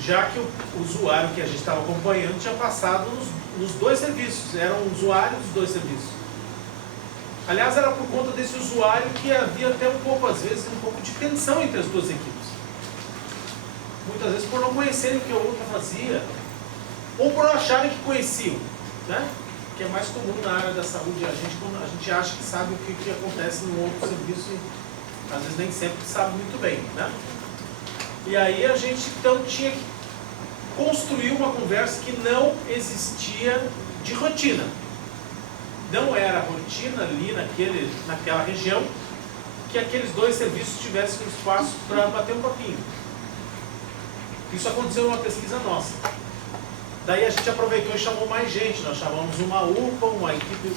já que o usuário que a gente estava acompanhando tinha passado nos dois serviços, eram usuários dos dois serviços. Aliás, era por conta desse usuário que havia até um pouco, às vezes, um pouco de tensão entre as duas equipes. Muitas vezes por não conhecerem o que a outra fazia, ou por acharem que conheciam, né? Que é mais comum na área da saúde, quando a gente acha que sabe o que acontece no outro serviço, e às vezes nem sempre sabe muito bem, né? E aí a gente então tinha que construir uma conversa que não existia de rotina. Não era rotina ali naquela região que aqueles dois serviços tivessem um espaço para bater um papinho. Isso aconteceu numa pesquisa nossa. Daí a gente aproveitou e chamou mais gente. Nós chamamos uma UPA, uma equipe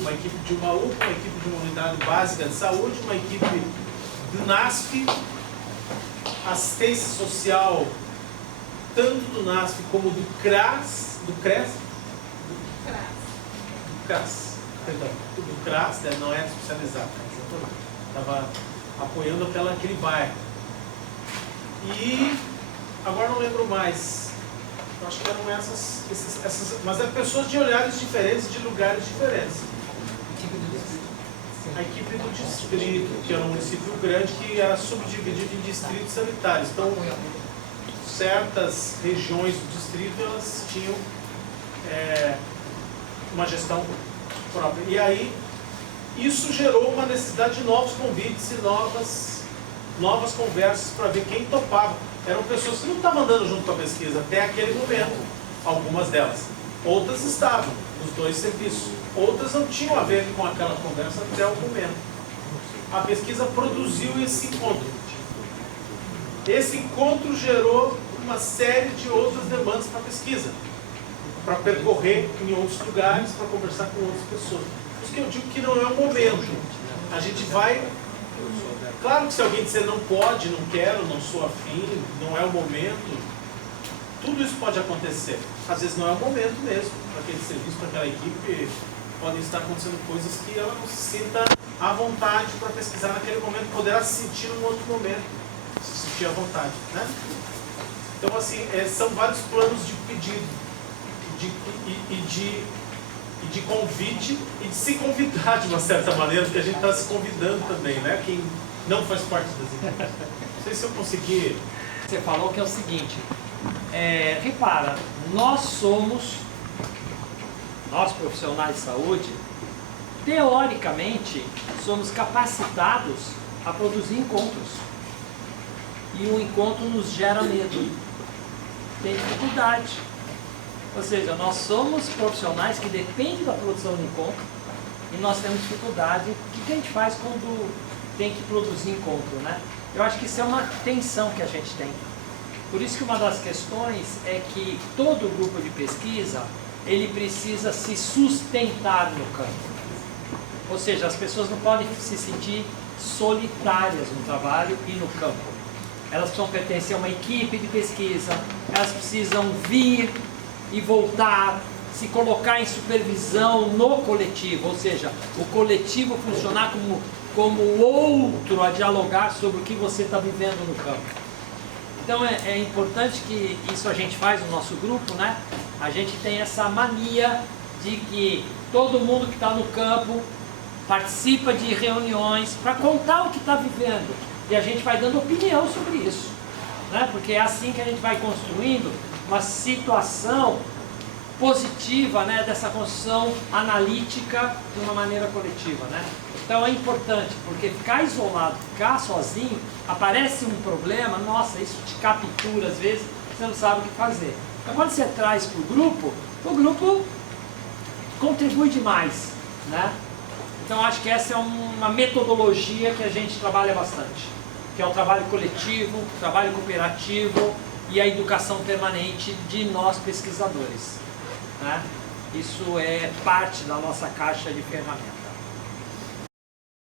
de uma UPA, uma equipe de uma unidade básica de saúde, uma equipe do NASF, assistência social, tanto do NASF como do CRAS, do CRES? Do CRAS, perdão, do CRAS, não é especializado, estava apoiando aquele bairro. E agora não lembro mais, eu acho que eram essas, mas eram pessoas de olhares diferentes, de lugares diferentes. A equipe do distrito, que era um município grande que era subdividido em distritos sanitários. Então, certas regiões do distrito, elas tinham uma gestão própria. E aí, isso gerou uma necessidade de novos convites e novas conversas para ver quem topava. Eram pessoas que não estavam andando junto com a pesquisa até aquele momento, algumas delas. Outras estavam nos dois serviços. Outras não tinham a ver com aquela conversa até o momento. A pesquisa produziu esse encontro. Esse encontro gerou uma série de outras demandas para a pesquisa, para percorrer em outros lugares, para conversar com outras pessoas. Por isso que eu digo que não é o momento. A gente vai... Claro que se alguém disser não pode, não quero, não sou afim, não é o momento, tudo isso pode acontecer. Às vezes não é o momento mesmo, para aquele serviço, para aquela equipe, podem estar acontecendo coisas que ela não se sinta à vontade para pesquisar naquele momento, poderá se sentir num outro momento, se sentir à vontade, né? Então, assim, são vários planos de pedido, de convite e de se convidar de uma certa maneira, porque a gente está se convidando também, né? Quem não faz parte das equipes. Não sei se eu consegui. Você falou que é o seguinte, repara, nós profissionais de saúde, teoricamente, somos capacitados a produzir encontros. E o encontro nos gera medo, tem dificuldade. Ou seja, nós somos profissionais que dependem da produção de encontro e nós temos dificuldade. O que a gente faz quando tem que produzir encontro, né? Eu acho que isso é uma tensão que a gente tem. Por isso que uma das questões é que todo grupo de pesquisa, ele precisa se sustentar no campo. Ou seja, as pessoas não podem se sentir solitárias no trabalho e no campo. Elas precisam pertencer a uma equipe de pesquisa, elas precisam vir e voltar, se colocar em supervisão no coletivo, ou seja, o coletivo funcionar como outro a dialogar sobre o que você está vivendo no campo. Então é importante que isso a gente faz no nosso grupo, né? A gente tem essa mania de que todo mundo que está no campo participa de reuniões para contar o que está vivendo. E a gente vai dando opinião sobre isso, né? Porque é assim que a gente vai construindo uma situação positiva, né? Dessa construção analítica de uma maneira coletiva, né? Então é importante, porque ficar isolado, ficar sozinho, aparece um problema, nossa, isso te captura às vezes, você não sabe o que fazer. Então quando você traz para o grupo contribui demais, né? Então acho que essa é uma metodologia que a gente trabalha bastante, que é o trabalho coletivo, o trabalho cooperativo e a educação permanente de nós pesquisadores, né? Isso é parte da nossa caixa de ferramentas.